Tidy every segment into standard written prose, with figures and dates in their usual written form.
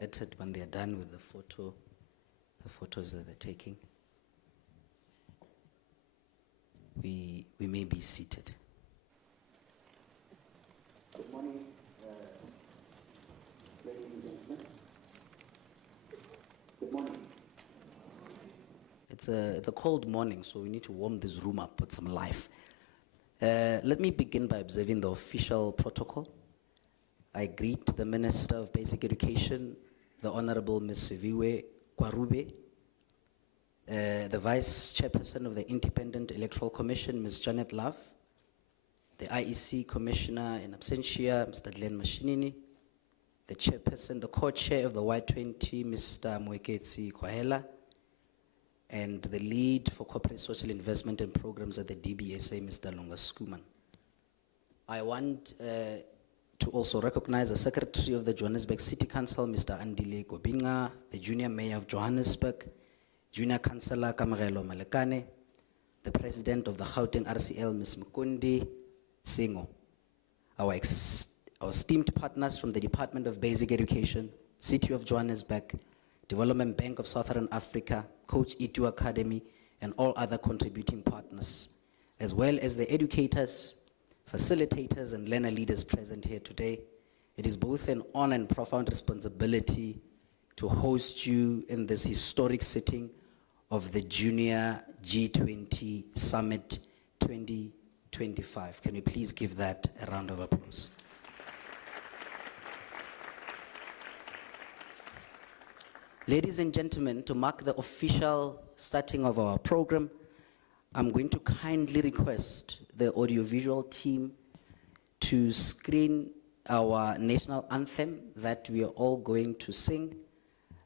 edited when they're done with the photos that they're taking. We may be seated. Good morning, ladies and gentlemen. Good morning. It's a cold morning, so we need to warm this room up with some life. Let me begin by observing the official protocol. I greet the Minister of Basic Education, the Honorable Ms. Siviwe Kwarube, the Vice Chairperson of the Independent Electoral Commission, Ms. Janet Love, the IEC Commissioner in absentia, Mr. Glenn Mashinini, the Chairperson, the Co-Chair of the Y20, Mr. Mweketsi Kwahela, and the Lead for Corporate Social Investment and Programs at the DBSA, Mr. Lunga Skuman. I want to also recognize the Secretary of the Johannesburg City Council, Mr. Andile Gobinga, the Junior Mayor of Johannesburg, Junior Councillor Kamarelo Malekane, the President of the Gauteng RCL, Ms. Mkundi Singo, our esteemed partners from the Department of Basic Education, City of Johannesburg, Development Bank of Southern Africa, Coach Itu Academy, and all other contributing partners, as well as the educators, facilitators, and learner leaders present here today. It is both an honor and profound responsibility to host you in this historic sitting of the Junior G20 Summit 2025. Can we please give that a round of applause? Ladies and gentlemen, to mark the official starting of our program, I'm going to kindly request the audiovisual team to screen our national anthem that we are all going to sing.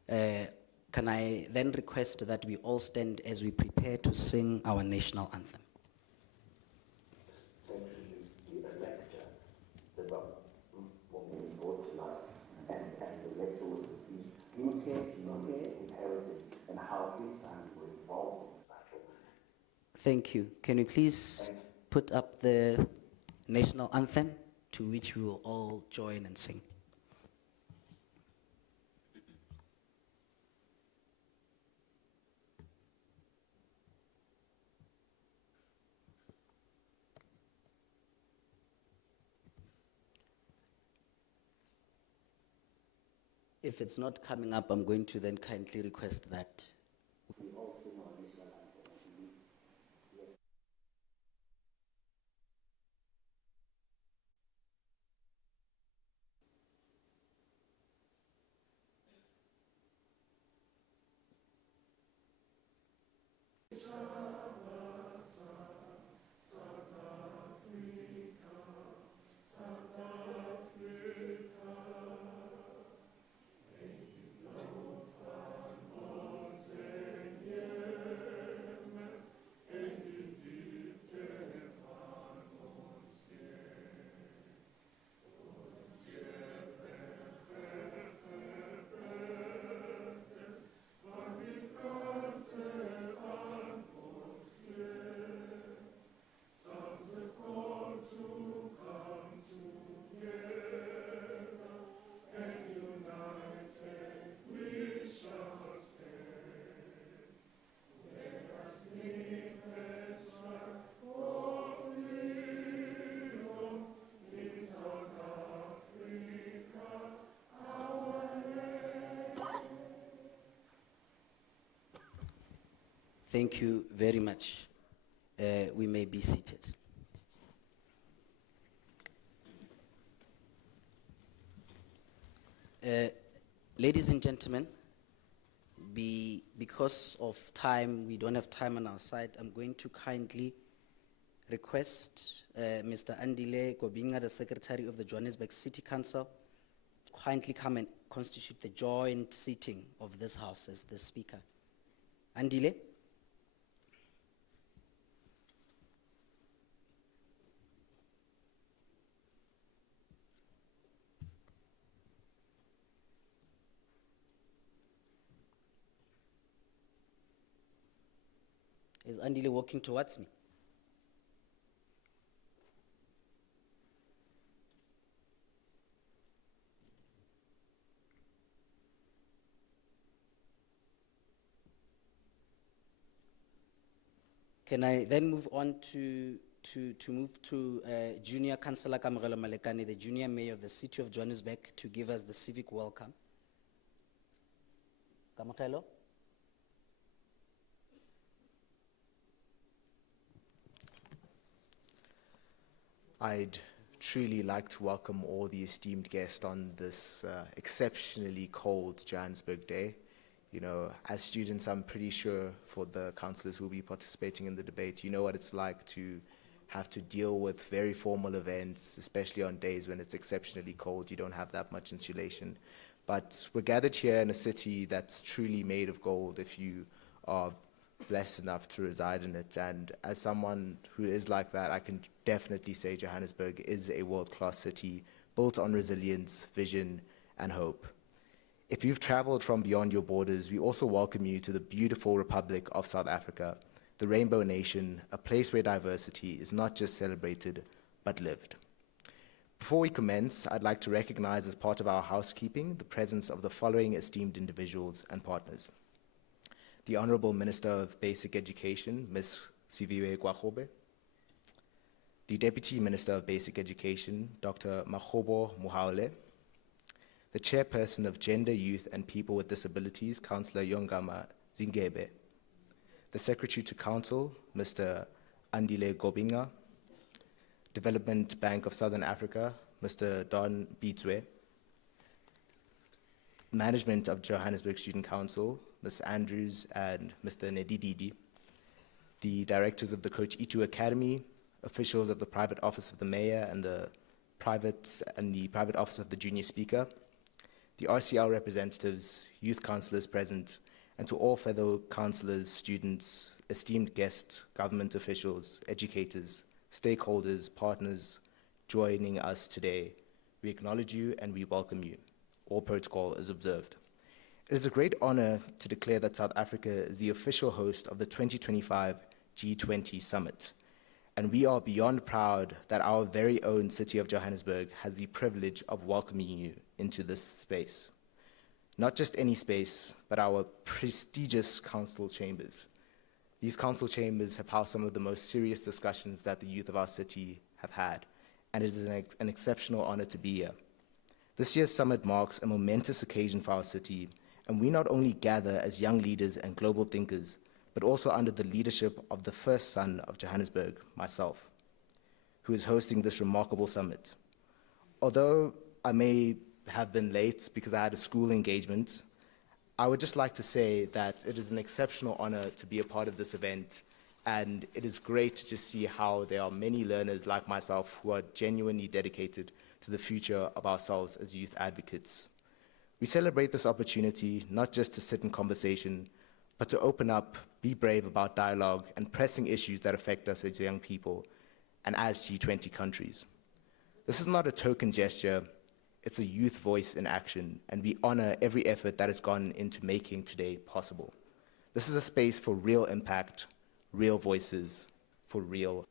Can I then request that we all stand as we prepare to sing our national anthem? Essentially, the elector, the votes life, and the elector will refuse his heritage and how his family were involved in the battle. Thank you. Can you please put up the national anthem, to which we will all join and sing? If it's not coming up, I'm going to then kindly request that We all sing our national anthem. Thank you very much. We may be seated. Ladies and gentlemen, because of time, we don't have time on our side, I'm going to kindly request Mr. Andile Gobinga, the Secretary of the Johannesburg City Council, to kindly come and constitute the joint sitting of this House as the Speaker. Andile? Is Andile walking towards me? Can I then move on to Junior Councillor Kamohelo Malekane, the Junior Mayor of the City of Johannesburg, to give us the civic welcome. Kamohelo. I'd truly like to welcome all the esteemed guests on this exceptionally cold Johannesburg day. You know, as students, I'm pretty sure for the councillors who will be participating in the debate, you know what it's like to have to deal with very formal events, especially on days when it's exceptionally cold. You don't have that much insulation. But we're gathered here in a city that's truly made of gold if you are blessed enough to reside in it. And as someone who is like that, I can definitely say Johannesburg is a world-class city built on resilience, vision, and hope. If you've traveled from beyond your borders, we also welcome you to the beautiful Republic of South Africa, the Rainbow Nation, a place where diversity is not just celebrated, but lived. Before we commence, I'd like to recognize as part of our housekeeping the presence of the following esteemed individuals and partners. The Honorable Minister of Basic Education, Ms. Siviwe Kwahobe. The Deputy Minister of Basic Education, Dr. Makgobo Mohaole. The Chairperson of Gender, Youth and People with Disabilities, Councillor Yongama Zingebe. The Secretary to Council, Mr. Andile Gobinga. Development Bank of Southern Africa, Mr. Don Bitswe. Management of Johannesburg Student Council, Ms. Andrews and Mr. Nedididi. The Directors of the Coach Itu Academy, officials of the Private Office of the Mayor and the Private Office of the Junior Speaker, the RCL representatives, youth councillors present, and to all fellow councillors, students, esteemed guests, government officials, educators, stakeholders, partners joining us today, we acknowledge you and we welcome you. All protocol is observed. It is a great honor to declare that South Africa is the official host of the 2025 G20 Summit, and we are beyond proud that our very own city of Johannesburg has the privilege of welcoming you into this space. Not just any space, but our prestigious council chambers. These council chambers have housed some of the most serious discussions that the youth of our city have had, and it is an exceptional honor to be here. This year's summit marks a momentous occasion for our city, and we not only gather as young leaders and global thinkers, but also under the leadership of the first son of Johannesburg, myself, who is hosting this remarkable summit. Although I may have been late because I had a school engagement, I would just like to say that it is an exceptional honor to be a part of this event, and it is great to just see how there are many learners like myself who are genuinely dedicated to the future of ourselves as youth advocates. We celebrate this opportunity not just to sit in conversation, but to open up, be brave about dialogue and pressing issues that affect us as young people and as G20 countries. This is not a token gesture, it's a youth voice in action, and we honor every effort that has gone into making today possible. This is a space for real impact, real voices, for real.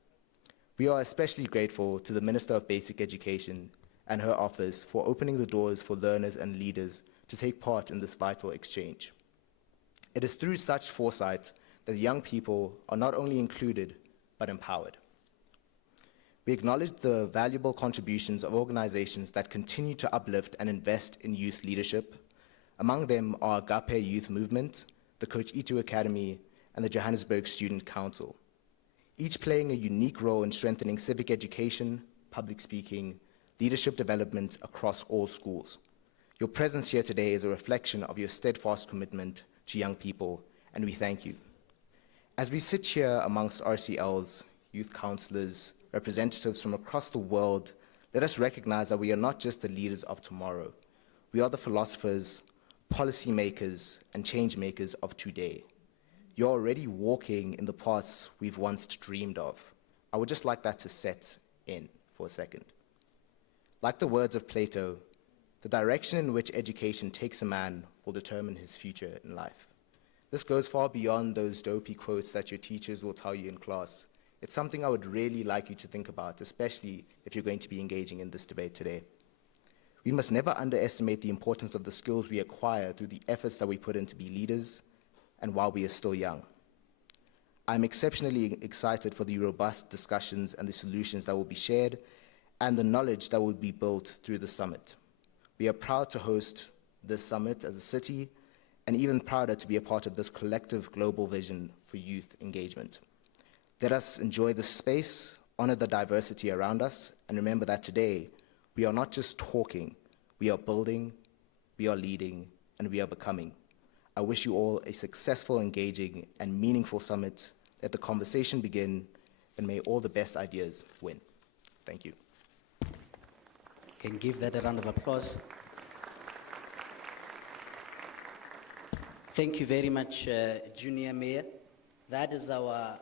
We are especially grateful to the Minister of Basic Education and her office for opening the doors for learners and leaders to take part in this vital exchange. It is through such foresight that young people are not only included, but empowered. We acknowledge the valuable contributions of organizations that continue to uplift and invest in youth leadership. Among them are Agape Youth Movement, the Coach Itu Academy, and the Johannesburg Student Council, each playing a unique role in strengthening civic education, public speaking, leadership development across all schools. Your presence here today is a reflection of your steadfast commitment to young people, and we thank you. As we sit here amongst RCLs, youth counselors, representatives from across the world, let us recognize that we are not just the leaders of tomorrow. We are the philosophers, policymakers, and change makers of today. You're already walking in the paths we've once dreamed of. I would just like that to set in for a second. Like the words of Plato, the direction in which education takes a man will determine his future in life. This goes far beyond those dopey quotes that your teachers will tell you in class. It's something I would really like you to think about, especially if you're going to be engaging in this debate today. We must never underestimate the importance of the skills we acquire through the efforts that we put in to be leaders and while we are still young. I'm exceptionally excited for the robust discussions and the solutions that will be shared and the knowledge that will be built through the summit. We are proud to host this summit as a city and even prouder to be a part of this collective global vision for youth engagement. Let us enjoy this space, honor the diversity around us, and remember that today we are not just talking, we are building, we are leading, and we are becoming. I wish you all a successful, engaging, and meaningful summit. Let the conversation begin, and may all the best ideas win. Thank you. Can give that a round of applause. Thank you very much, Junior Mayor. That is our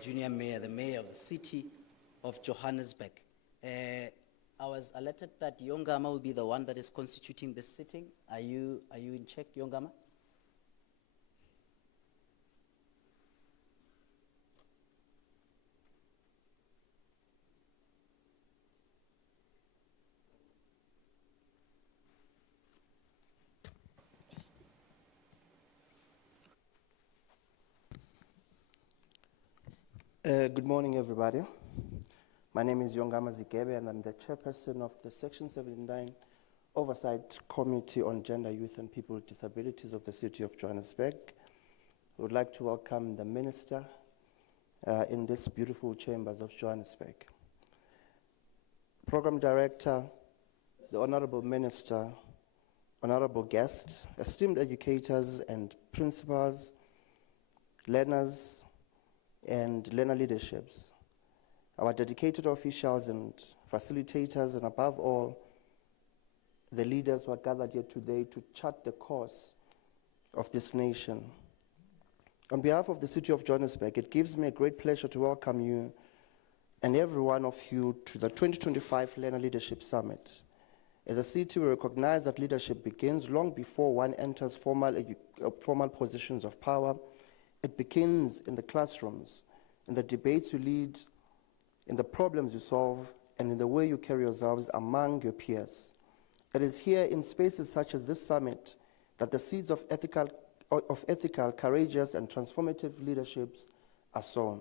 Junior Mayor, the Mayor of the City of Johannesburg. I was alerted that Yongama will be the one that is constituting this sitting. Are you in check, Yongama? Good morning, everybody. My name is Yongama Zikebe, and I'm the chairperson of the Section 79 Oversight Committee on Gender, Youth, and People with Disabilities of the City of Johannesburg. I would like to welcome the Minister in these beautiful chambers of Johannesburg. Program Director, the Honorable Minister, honorable guests, esteemed educators and principals, learners, and learner leaderships, our dedicated officials and facilitators, and above all, the leaders who are gathered here today to chart the course of this nation. On behalf of the City of Johannesburg, it gives me a great pleasure to welcome you and every one of you to the 2025 Learner Leadership Summit. As a city, we recognize that leadership begins long before one enters formal positions of power. It begins in the classrooms, in the debates you lead, in the problems you solve, and in the way you carry yourselves among your peers. It is here in spaces such as this summit that the seeds of ethical, courageous, and transformative leaderships are sown.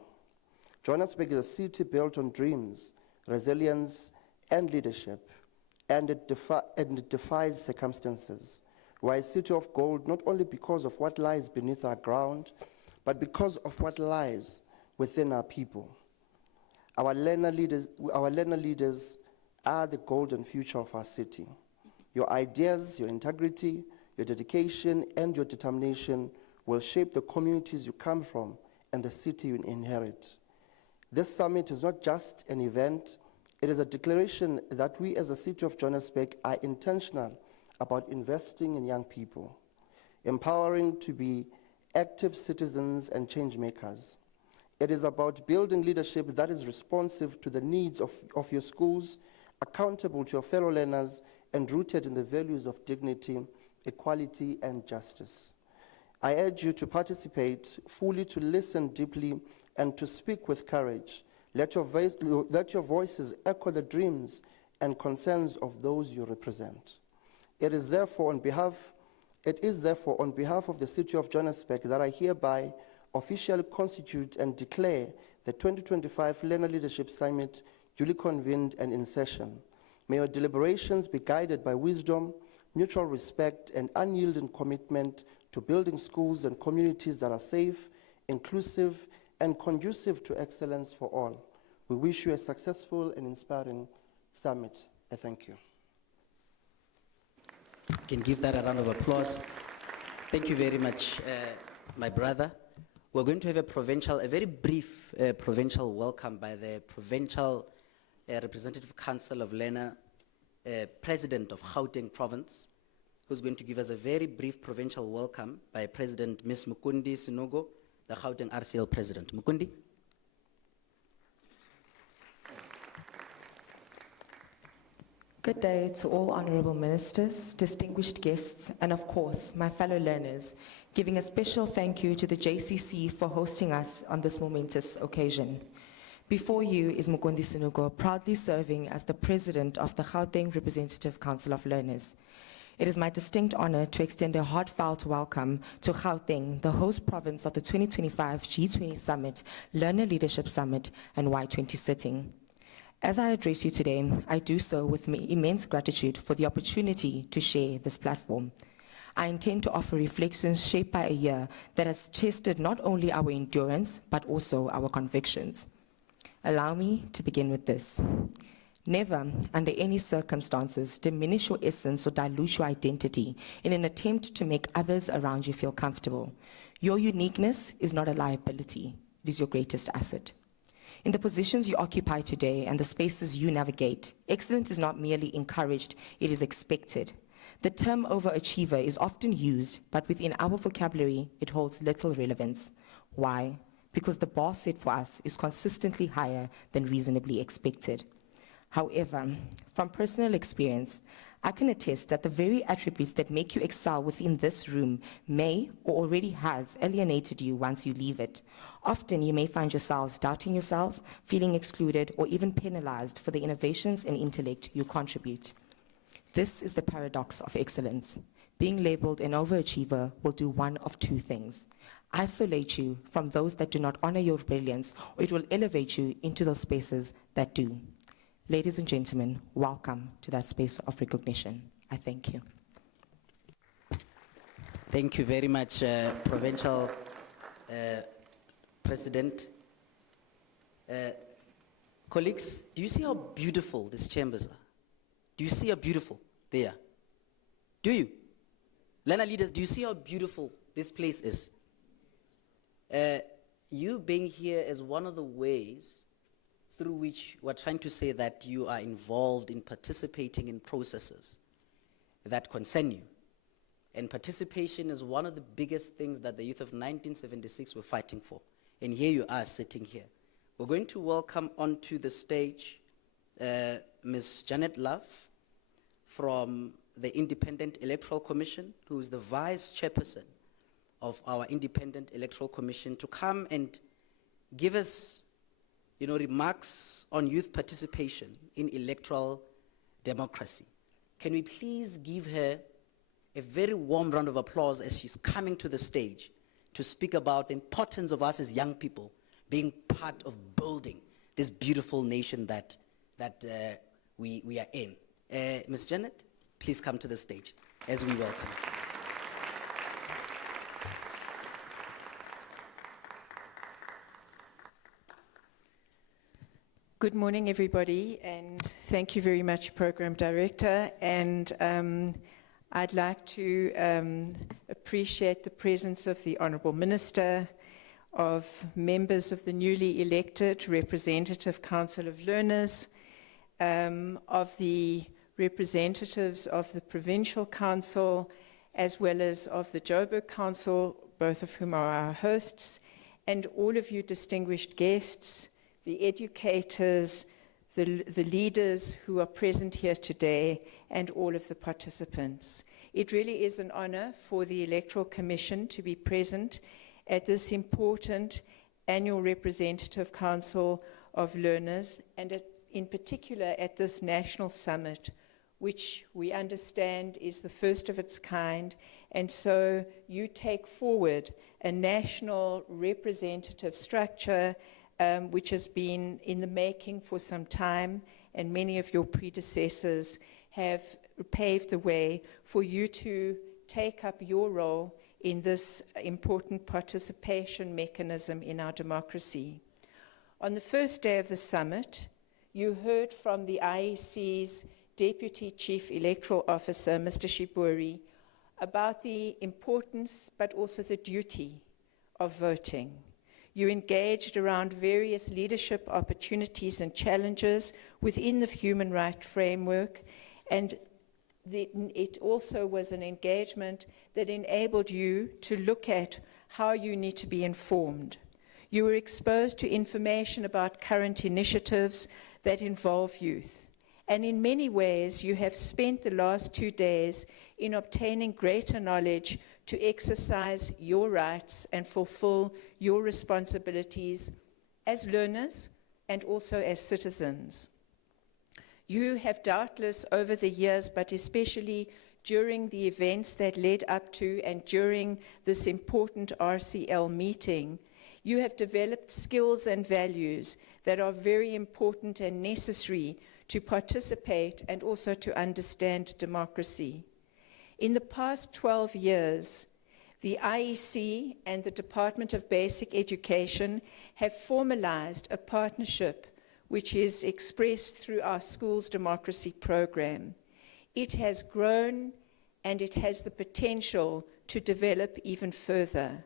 Johannesburg is a city built on dreams, resilience, and leadership, and it defies circumstances. We're a city of gold not only because of what lies beneath our ground, but because of what lies within our people. Our learner leaders are the golden future of our city. Your ideas, your integrity, your dedication, and your determination will shape the communities you come from and the city you inherit. This summit is not just an event, it is a declaration that we as a City of Johannesburg are intentional about investing in young people, empowering to be active citizens and change makers. It is about building leadership that is responsive to the needs of your schools, accountable to your fellow learners, and rooted in the values of dignity, equality, and justice. I urge you to participate fully, to listen deeply, and to speak with courage. Let your voices echo the dreams and concerns of those you represent. It is therefore on behalf of the City of Johannesburg that I hereby officially constitute and declare the 2025 Learner Leadership Summit duly convened and in session. May your deliberations be guided by wisdom, mutual respect, and unyielding commitment to building schools and communities that are safe, inclusive, and conducive to excellence for all. We wish you a successful and inspiring summit. I thank you. Can give that a round of applause. Thank you very much, my brother. We're going to have a very brief provincial welcome by the Provincial Representative Council of Learner, President of Gauteng Province, who's going to give us a very brief provincial welcome by President Ms. Mukundi Sinogo, the Gauteng RCL President. Mukundi. Good day to all honorable ministers, distinguished guests, and of course, my fellow learners, giving a special thank you to the JCC for hosting us on this momentous occasion. Before you is Mukundi Sinugo, proudly serving as the President of the Gauteng Representative Council of Learners. It is my distinct honor to extend a heartfelt welcome to Gauteng, the host province of the 2025 G20 Summit, Learner Leadership Summit, and Y20 sitting. As I address you today, I do so with immense gratitude for the opportunity to share this platform. I intend to offer reflections shaped by a year that has tested not only our endurance, but also our convictions. Allow me to begin with this. Never, under any circumstances, diminish your essence or dilute your identity in an attempt to make others around you feel comfortable. Your uniqueness is not a liability, it is your greatest asset. In the positions you occupy today and the spaces you navigate, excellence is not merely encouraged, it is expected. The term overachiever is often used, but within our vocabulary, it holds little relevance. Why? Because the bar set for us is consistently higher than reasonably expected. However, from personal experience, I can attest that the very attributes that make you excel within this room may or already has alienated you once you leave it. Often you may find yourselves doubting yourselves, feeling excluded, or even penalized for the innovations and intellect you contribute. This is the paradox of excellence. Being labeled an overachiever will do one of two things: isolate you from those that do not honor your brilliance, or it will elevate you into those spaces that do. Ladies and gentlemen, welcome to that space of recognition. I thank you. Thank you very much, Provincial President. Colleagues, do you see how beautiful these chambers are? Do you see how beautiful they are? Do you? Learner leaders, do you see how beautiful this place is? You being here is one of the ways through which we're trying to say that you are involved in participating in processes that concern you. And participation is one of the biggest things that the youth of 1976 were fighting for. And here you are sitting here. We're going to welcome onto the stage Ms. Janet Love from the Independent Electoral Commission, who is the Vice Chairperson of our Independent Electoral Commission, to come and give us remarks on youth participation in electoral democracy. Can we please give her a very warm round of applause as she's coming to the stage to speak about the importance of us as young people being part of building this beautiful nation that we are in. Ms. Janet, please come to the stage as we welcome. Good morning, everybody, and thank you very much, Program Director. And I'd like to appreciate the presence of the Honourable Minister, of members of the newly elected Representative Council of Learners, of the representatives of the Provincial Council, as well as of the Joburg Council, both of whom are our hosts, and all of you distinguished guests, the educators, the leaders who are present here today, and all of the participants. It really is an honor for the Electoral Commission to be present at this important annual Representative Council of Learners, and in particular at this National Summit, which we understand is the first of its kind. And so you take forward a national representative structure which has been in the making for some time, and many of your predecessors have paved the way for you to take up your role in this important participation mechanism in our democracy. On the first day of the summit, you heard from the IEC's Deputy Chief Electoral Officer, Mr. Shiburi, about the importance but also the duty of voting. You engaged around various leadership opportunities and challenges within the human rights framework, and it also was an engagement that enabled you to look at how you need to be informed. You were exposed to information about current initiatives that involve youth. And in many ways, you have spent the last 2 days in obtaining greater knowledge to exercise your rights and fulfill your responsibilities as learners and also as citizens. You have doubtless over the years, but especially during the events that led up to and during this important RCL meeting, you have developed skills and values that are very important and necessary to participate and also to understand democracy. In the past 12 years, the IEC and the Department of Basic Education have formalized a partnership which is expressed through our Schools Democracy program. It has grown and it has the potential to develop even further.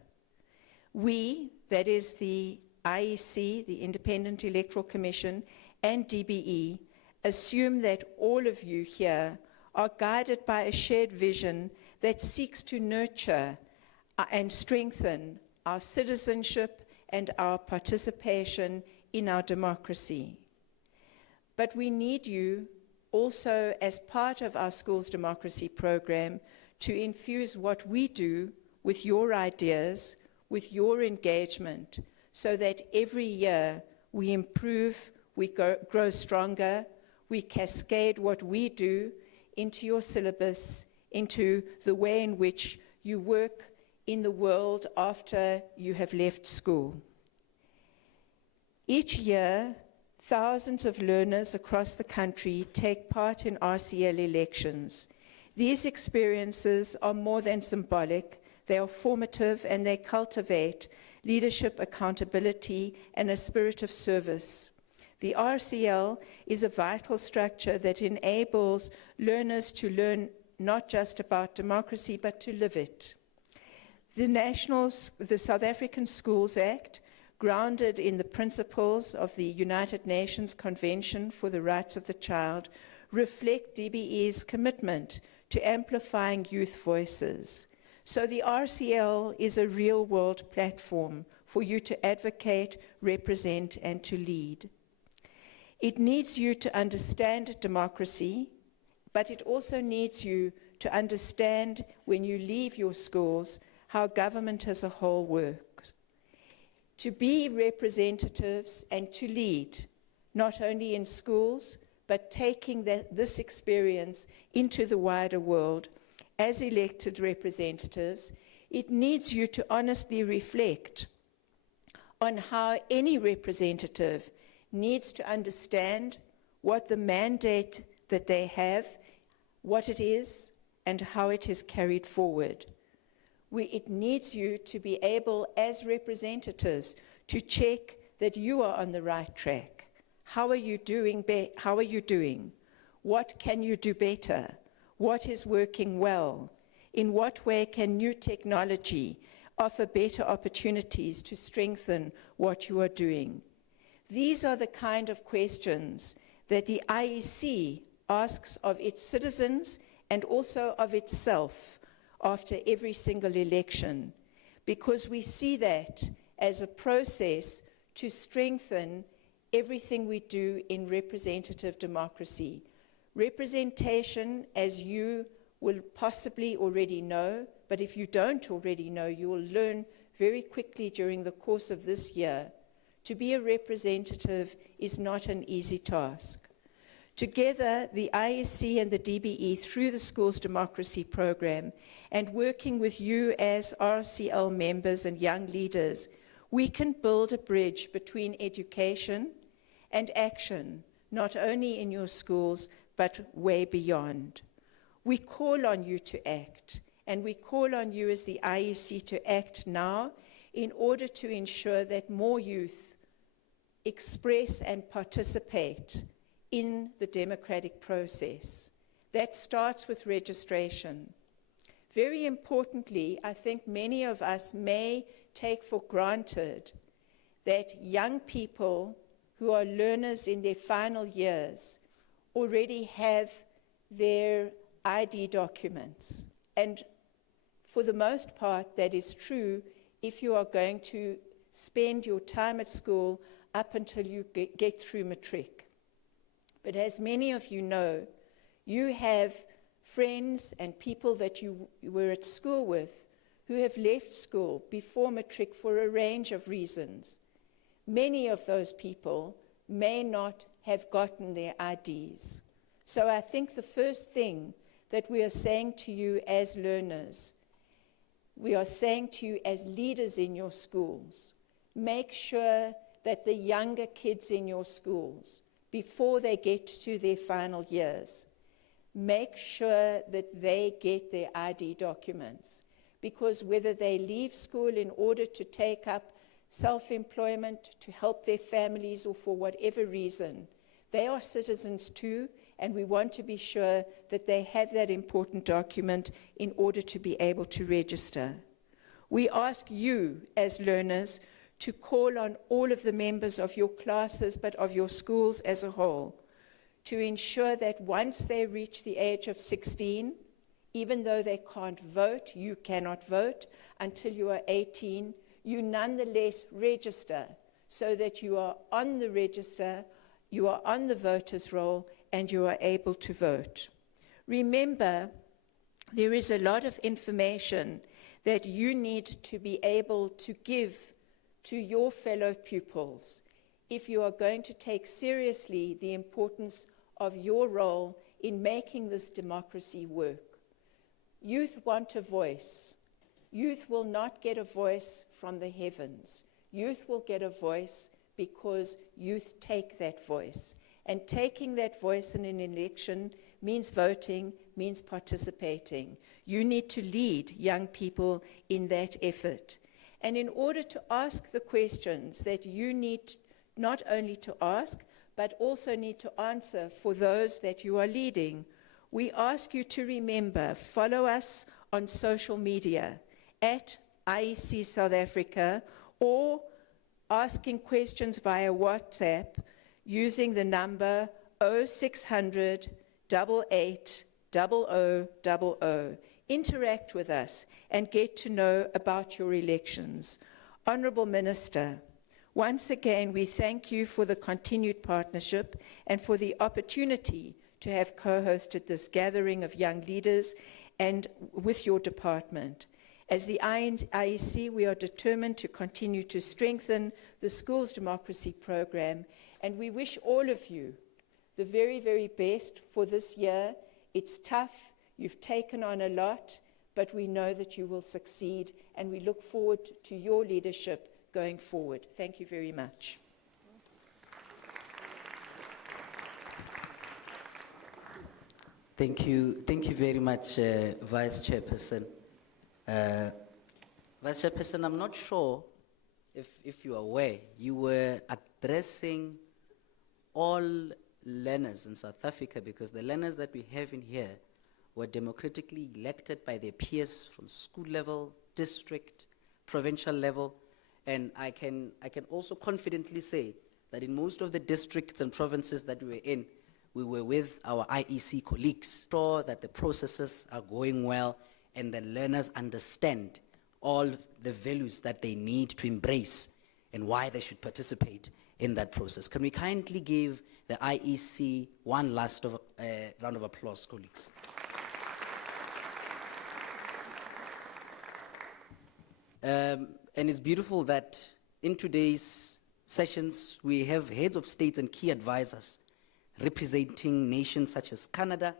We, that is the IEC, the Independent Electoral Commission, and DBE, assume that all of you here are guided by a shared vision that seeks to nurture and strengthen our citizenship and our participation in our democracy. But we need you also, as part of our Schools Democracy program, to infuse what we do with your ideas, with your engagement, so that every year we improve, we grow stronger, we cascade what we do into your syllabus, into the way in which you work in the world after you have left school. Each year, thousands of learners across the country take part in RCL elections. These experiences are more than symbolic. They are formative and they cultivate leadership, accountability, and a spirit of service. The RCL is a vital structure that enables learners to learn not just about democracy, but to live it. The South African Schools Act, grounded in the principles of the United Nations Convention for the Rights of the Child, reflect DBE's commitment to amplifying youth voices. So the RCL is a real-world platform for you to advocate, represent, and to lead. It needs you to understand democracy, but it also needs you to understand, when you leave your schools, how government as a whole works. To be representatives and to lead, not only in schools, but taking this experience into the wider world as elected representatives, it needs you to honestly reflect on how any representative needs to understand what the mandate that they have, what it is, and how it is carried forward. It needs you to be able, as representatives, to check that you are on the right track. How are you doing? How are you doing? What can you do better? What is working well? In what way can new technology offer better opportunities to strengthen what you are doing? These are the kind of questions that the IEC asks of its citizens and also of itself after every single election, because we see that as a process to strengthen everything we do in representative democracy. Representation, as you will possibly already know, but if you don't already know, you will learn very quickly during the course of this year. To be a representative is not an easy task. Together, the IEC and the DBE, through the Schools Democracy program, and working with you as RCL members and young leaders, we can build a bridge between education and action, not only in your schools, but way beyond. We call on you to act, and we call on you as the IEC to act now in order to ensure that more youth express and participate in the democratic process. That starts with registration. Very importantly, I think many of us may take for granted that young people who are learners in their final years already have their ID documents. And for the most part, that is true if you are going to spend your time at school up until you get through matric. But as many of you know, you have friends and people that you were at school with who have left school before matric for a range of reasons. Many of those people may not have gotten their IDs. So I think the first thing that we are saying to you as learners, we are saying to you as leaders in your schools, make sure that the younger kids in your schools, before they get to their final years, make sure that they get their ID documents. Because whether they leave school in order to take up self-employment, to help their families, or for whatever reason, they are citizens too, and we want to be sure that they have that important document in order to be able to register. We ask you as learners to call on all of the members of your classes, but of your schools as a whole, to ensure that once they reach the age of 16, even though they can't vote, you cannot vote until you are 18, you nonetheless register so that you are on the register, you are on the voters' roll, and you are able to vote. Remember, there is a lot of information that you need to be able to give to your fellow pupils if you are going to take seriously the importance of your role in making this democracy work. Youth want a voice. Youth will not get a voice from the heavens. Youth will get a voice because youth take that voice. And taking that voice in an election means voting, means participating. You need to lead young people in that effort. And in order to ask the questions that you need not only to ask, but also need to answer for those that you are leading, we ask you to remember, follow us on social media at IEC South Africa, or asking questions via WhatsApp using the number 0600 88 0000. Interact with us and get to know about your elections. Honourable Minister, once again we thank you for the continued partnership and for the opportunity to have co-hosted this gathering of young leaders and with your department. As the IEC, we are determined to continue to strengthen the schools democracy program, and we wish all of you the very, very best for this year. It's tough, you've taken on a lot, but we know that you will succeed, and we look forward to your leadership going forward. Thank you very much. Thank you very much, Vice Chairperson. Vice Chairperson, I'm not sure if you are aware, you were addressing all learners in South Africa, because the learners that we have in here were democratically elected by their peers from school level, district, provincial level, and I can also confidently say that in most of the districts and provinces that we were in, we were with our IEC colleagues, sure that the processes are going well and the learners understand all the values that they need to embrace and why they should participate in that process. Can we kindly give the IEC one last round of applause, colleagues? And it's beautiful that in today's sessions we have heads of states and key advisors representing nations such as Canada,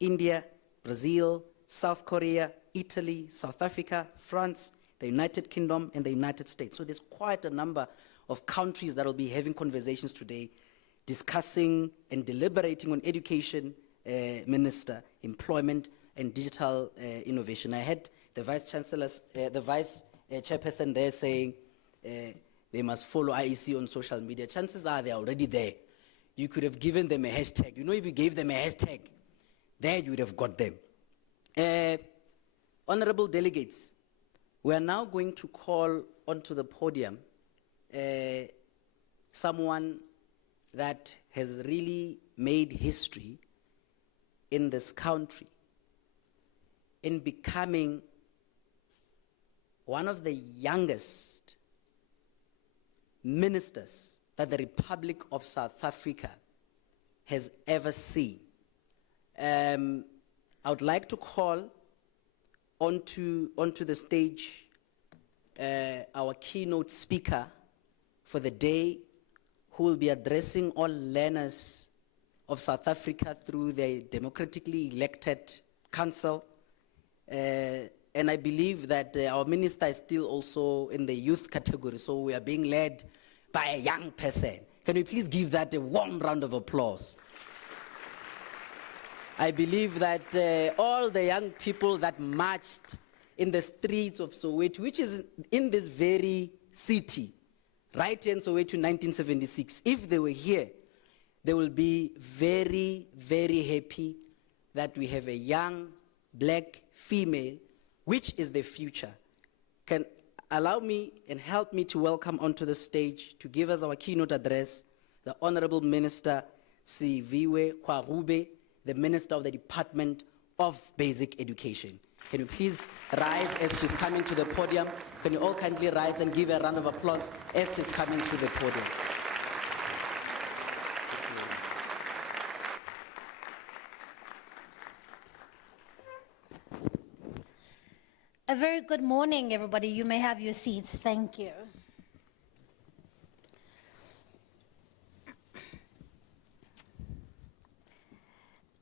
India, Brazil, South Korea, Italy, South Africa, France, the United Kingdom, and the United States. So there's quite a number of countries that will be having conversations today, discussing and deliberating on education, minister, employment, and digital innovation. I had the Vice Chairperson there saying they must follow IEC on social media. Chances are they're already there. You could have given them a hashtag. You know, if you gave them a hashtag, there you would have got them. Honorable delegates, we are now going to call onto the podium someone that has really made history in this country in becoming one of the youngest ministers that the Republic of South Africa has ever seen. I would like to call onto the stage our keynote speaker for the day, who will be addressing all learners of South Africa through their democratically elected council. And I believe that our minister is still also in the youth category, so we are being led by a young person. Can we please give that a warm round of applause? I believe that all the young people that marched in the streets of Soweto, which is in this very city, right here in Soweto in 1976, if they were here, they will be very, very happy that we have a young black female, which is the future. Can allow me and help me to welcome onto the stage to give us our keynote address, the Honorable Minister Siviwe Kwarube, the Minister of the Department of Basic Education. Can you please rise as she's coming to the podium? Can you all kindly rise and give a round of applause as she's coming to the podium? A very good morning, everybody. You may have your seats. Thank you.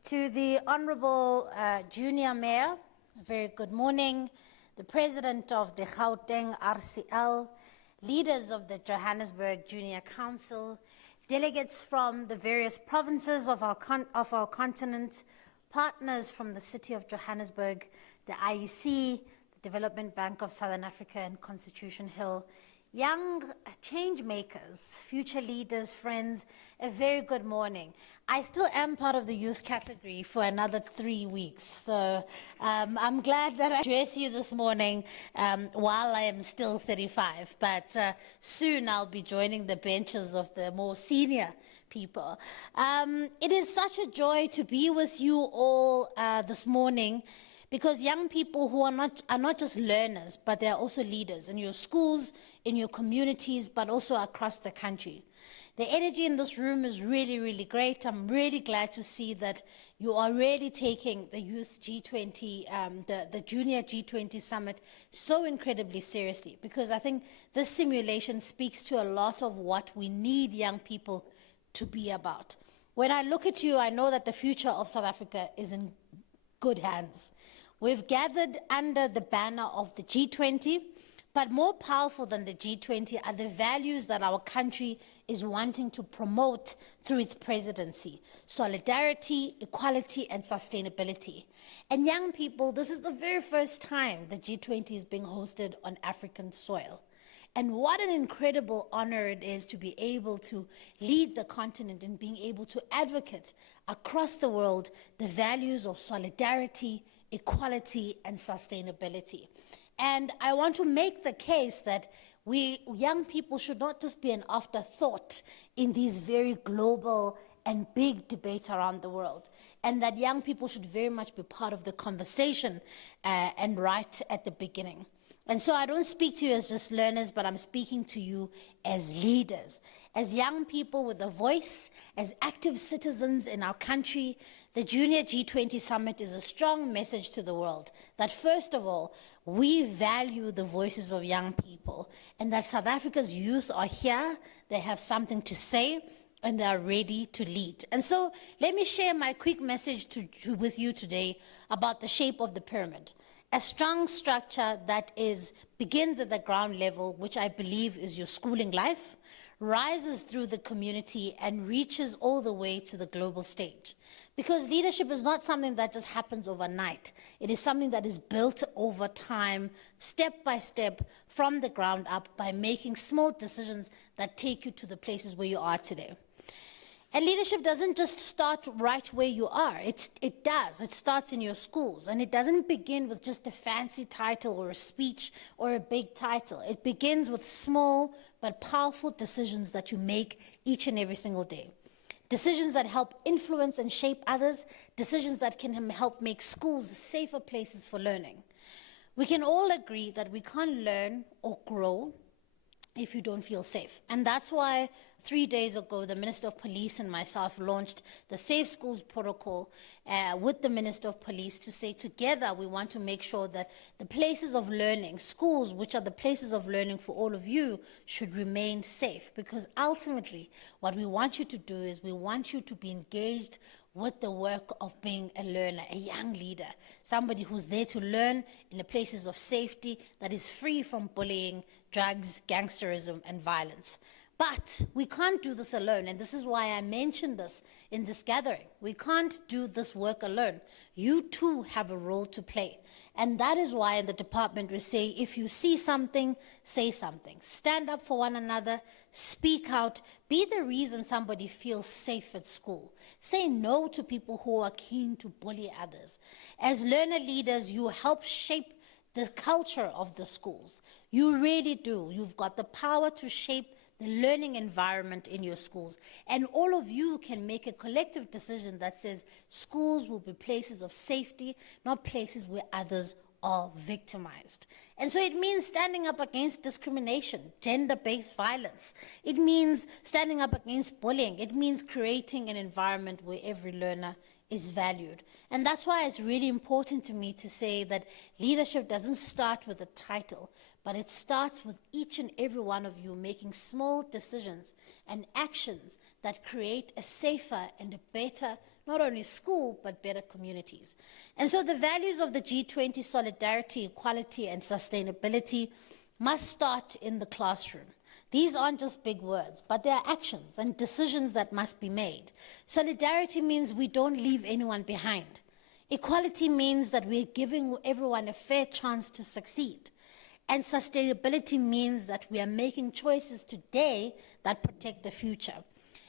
To the Honorable Junior Mayor, a very good morning. The President of the Gauteng RCL, leaders of the Johannesburg Junior Council, delegates from the various provinces of our continent, partners from the City of Johannesburg, the IEC, Development Bank of Southern Africa and Constitution Hill, young change makers, future leaders, friends, a very good morning. I still am part of the youth category for another 3 weeks, so I'm glad that I address you this morning while I am still 35, but soon I'll be joining the benches of the more senior people. It is such a joy to be with you all this morning, because young people who are not just learners, but they're also leaders in your schools, in your communities, but also across the country. The energy in this room is really, really great. I'm really glad to see that you are really taking the Youth G20, the Junior G20 Summit so incredibly seriously, because I think this simulation speaks to a lot of what we need young people to be about. When I look at you, I know that the future of South Africa is in good hands. We've gathered under the banner of the G20, but more powerful than the G20 are the values that our country is wanting to promote through its presidency: solidarity, equality, and sustainability. And young people, this is the very first time the G20 is being hosted on African soil. And what an incredible honor it is to be able to lead the continent and being able to advocate across the world the values of solidarity, equality, and sustainability. And I want to make the case that we young people should not just be an afterthought in these very global and big debates around the world, and that young people should very much be part of the conversation and right at the beginning. And so I don't speak to you as just learners, but I'm speaking to you as leaders, as young people with a voice, as active citizens in our country. The Junior G20 Summit is a strong message to the world that, first of all, we value the voices of young people, and that South Africa's youth are here, they have something to say, and they are ready to lead. And so let me share my quick message with you today about the shape of the pyramid. A strong structure that begins at the ground level, which I believe is your schooling life, rises through the community and reaches all the way to the global stage. Because leadership is not something that just happens overnight. It is something that is built over time, step by step, from the ground up, by making small decisions that take you to the places where you are today. And leadership doesn't just start right where you are. It does. It starts in your schools. And it doesn't begin with just a fancy title or a speech or a big title. It begins with small but powerful decisions that you make each and every single day. Decisions that help influence and shape others. Decisions that can help make schools safer places for learning. We can all agree that we can't learn or grow if you don't feel safe. And that's why 3 days ago, the Minister of Police and myself launched the Safe Schools Protocol with the Minister of Police to say together we want to make sure that the places of learning, schools, which are the places of learning for all of you, should remain safe. Because ultimately, what we want you to do is we want you to be engaged with the work of being a learner, a young leader, somebody who's there to learn in the places of safety that is free from bullying, drugs, gangsterism, and violence. But we can't do this alone, and this is why I mentioned this in this gathering. We can't do this work alone. You too have a role to play. And that is why in the department we say, if you see something, say something. Stand up for one another, speak out, be the reason somebody feels safe at school. Say no to people who are keen to bully others. As learner leaders, you help shape the culture of the schools. You really do. You've got the power to shape the learning environment in your schools. And all of you can make a collective decision that says schools will be places of safety, not places where others are victimized. And so it means standing up against discrimination, gender-based violence. It means standing up against bullying. It means creating an environment where every learner is valued. And that's why it's really important to me to say that leadership doesn't start with a title, but it starts with each and every one of you making small decisions and actions that create a safer and a better, not only school, but better communities. And so the values of the G20, solidarity, equality, and sustainability, must start in the classroom. These aren't just big words, but they are actions and decisions that must be made. Solidarity means we don't leave anyone behind. Equality means that we're giving everyone a fair chance to succeed. And sustainability means that we are making choices today that protect the future.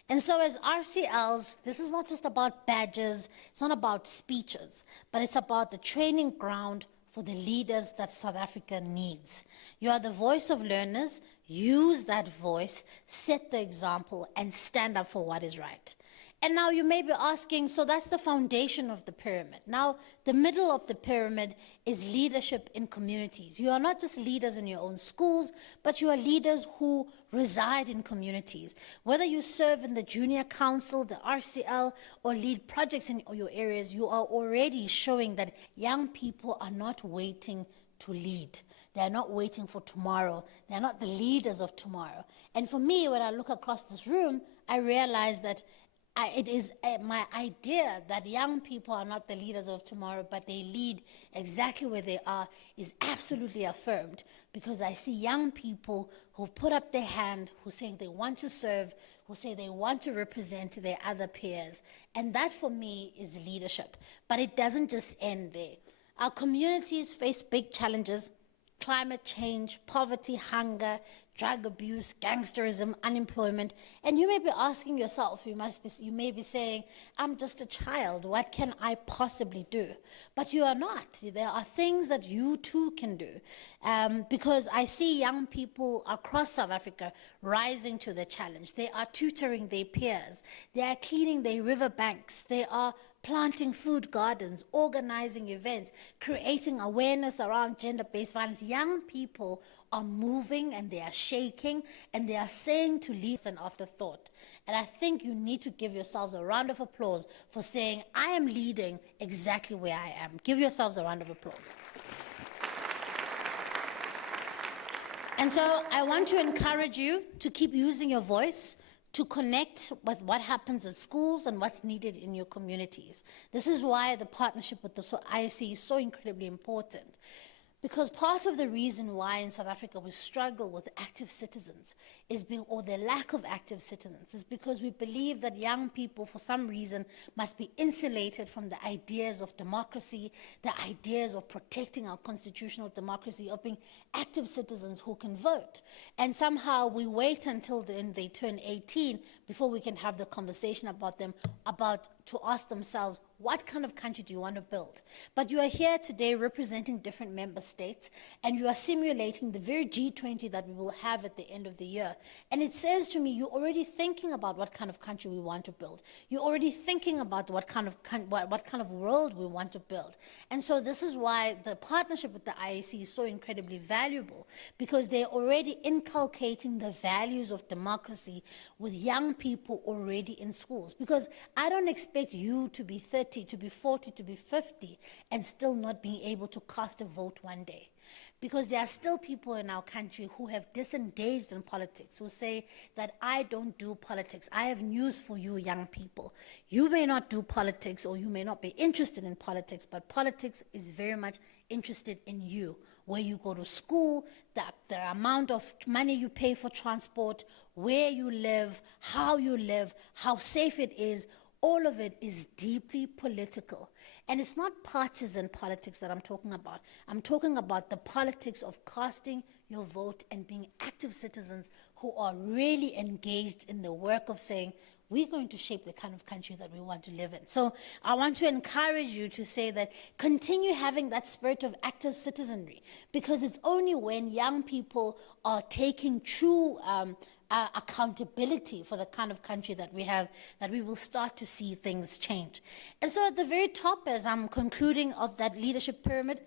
And so as RCLs, this is not just about badges, it's not about speeches, but it's about the training ground for the leaders that South Africa needs. You are the voice of learners, use that voice, set the example, and stand up for what is right. And now you may be asking, so that's the foundation of the pyramid. Now, the middle of the pyramid is leadership in communities. You are not just leaders in your own schools, but you are leaders who reside in communities. Whether you serve in the junior council, the RCL, or lead projects in your areas, you are already showing that young people are not waiting to lead. They are not waiting for tomorrow. They are not the leaders of tomorrow. And for me, when I look across this room, I realize that it is my idea that young people are not the leaders of tomorrow, but they lead exactly where they are, is absolutely affirmed, because I see young people who put up their hand, who say they want to serve, who say they want to represent their other peers. And that for me is leadership. But it doesn't just end there. Our communities face big challenges: climate change, poverty, hunger, drug abuse, gangsterism, unemployment. And you may be asking yourself, you may be saying, I'm just a child, what can I possibly do? But you are not. There are things that you too can do. Because I see young people across South Africa rising to the challenge. They are tutoring their peers. They are cleaning their riverbanks. They are planting food gardens, organizing events, creating awareness around gender-based violence. Young people are moving and they are shaking and they are saying to lead an afterthought. And I think you need to give yourselves a round of applause for saying, I am leading exactly where I am. Give yourselves a round of applause. And so I want to encourage you to keep using your voice to connect with what happens at schools and what's needed in your communities. This is why the partnership with the IEC is so incredibly important. Because part of the reason why in South Africa we struggle with active citizens or the lack of active citizens is because we believe that young people, for some reason, must be insulated from the ideas of democracy, the ideas of protecting our constitutional democracy, of being active citizens who can vote. And somehow we wait until they turn 18 before we can have the conversation about them, to ask themselves, what kind of country do you want to build? But you are here today representing different member states, and you are simulating the very G20 that we will have at the end of the year. And it says to me, you're already thinking about what kind of country we want to build. You're already thinking about what kind of world we want to build. And so this is why the partnership with the IEC is so incredibly valuable, because they're already inculcating the values of democracy with young people already in schools. Because I don't expect you to be 30, to be 40, to be 50, and still not being able to cast a vote one day. Because there are still people in our country who have disengaged in politics, who say that I don't do politics. I have news for you, young people. You may not do politics, or you may not be interested in politics, but politics is very much interested in you. Where you go to school, the amount of money you pay for transport, where you live, how safe it is, all of it is deeply political. And it's not partisan politics that I'm talking about. I'm talking about the politics of casting your vote and being active citizens who are really engaged in the work of saying, we're going to shape the kind of country that we want to live in. So I want to encourage you to say that continue having that spirit of active citizenry, because it's only when young people are taking true accountability for the kind of country that we have that we will start to see things change. And so at the very top, as I'm concluding of that leadership pyramid,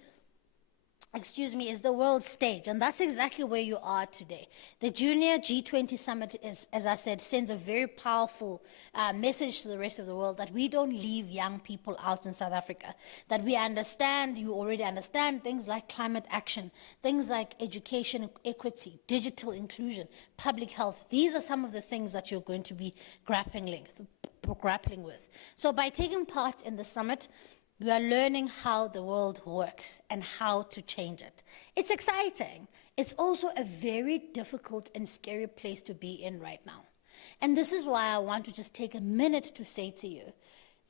is the world stage, and that's exactly where you are today. The Junior G20 Summit, is, as I said, sends a very powerful message to the rest of the world that we don't leave young people out in South Africa, that we understand, you already understand things like climate action, things like education equity, digital inclusion, public health. These are some of the things that you're going to be grappling with. So by taking part in the summit, we are learning how the world works and how to change it. It's exciting. It's also a very difficult and scary place to be in right now. And this is why I want to just take a minute to say to you,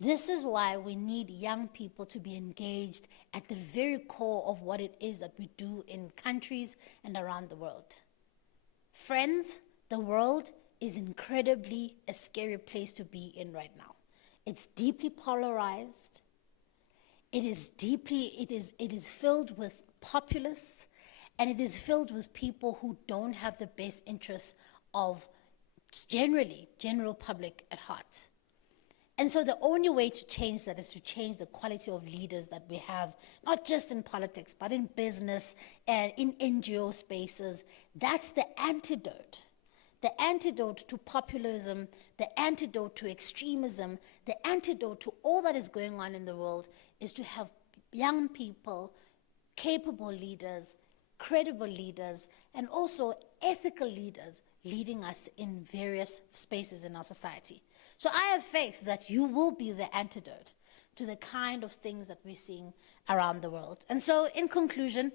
this is why we need young people to be engaged at the very core of what it is that we do in countries and around the world. Friends, the world is incredibly a scary place to be in right now. It's deeply polarized. It is filled with populists, and it is filled with people who don't have the best interests of general public at heart. And so the only way to change that is to change the quality of leaders that we have, not just in politics, but in business and in NGO spaces. That's the antidote. The antidote to populism, the antidote to extremism, the antidote to all that is going on in the world is to have young people, capable leaders, credible leaders, and also ethical leaders leading us in various spaces in our society. So I have faith that you will be the antidote to the kind of things that we're seeing around the world. And so in conclusion,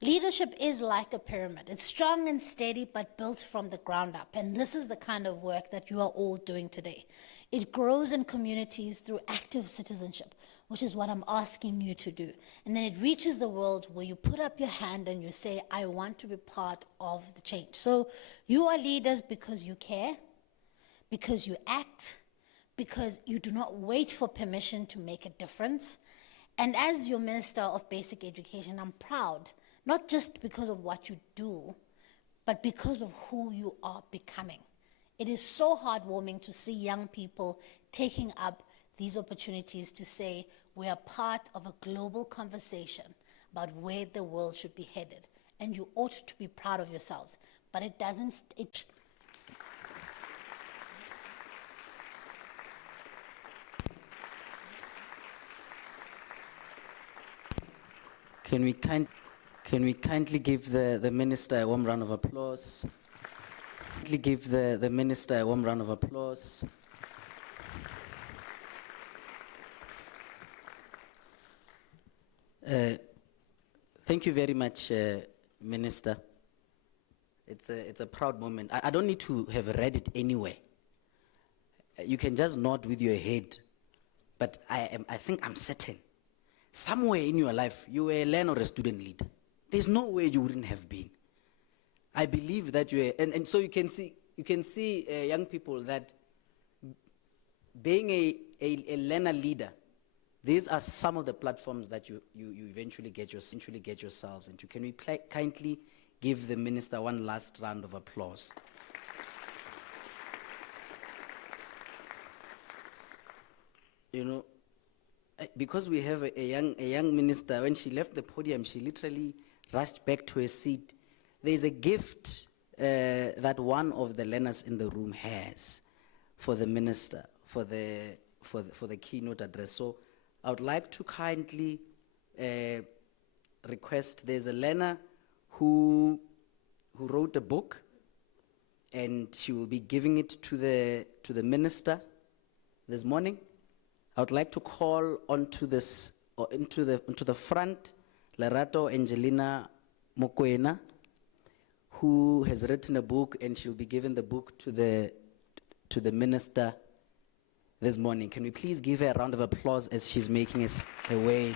leadership is like a pyramid. It's strong and steady, but built from the ground up. And this is the kind of work that you are all doing today. It grows in communities through active citizenship, which is what I'm asking you to do. And then it reaches the world where you put up your hand and you say, I want to be part of the change. So you are leaders because you care, because you act, because you do not wait for permission to make a difference. And as your Minister of Basic Education, I'm proud, not just because of what you do, but because of who you are becoming. It is so heartwarming to see young people taking up these opportunities to say we are part of a global conversation about where the world should be headed. And you ought to be proud of yourselves. But it doesn't, Can we kindly give the minister a warm round of applause? Kindly give the minister a warm round of applause. Thank you very much, Minister. It's a proud moment. I don't need to have read it anywhere. You can just nod with your head, but I think I'm certain. Somewhere in your life, you were a learner or a student leader. There's no way you wouldn't have been. I believe that you were, and so you can see young people that being a learner leader, these are some of the platforms that you eventually get yourselves into. Can we kindly give the minister one last round of applause? You know, because we have a young minister, when she left the podium, she literally rushed back to her seat. There's a gift that one of the learners in the room has for the minister, for the keynote address. So I would like to kindly request, there's a learner who wrote a book, and she will be giving it to the minister this morning. I would like to call onto this, or into the front, Lerato Angelina Mokoena, who has written a book, and she'll be giving the book to the minister this morning. Can we please give her a round of applause as she's making her way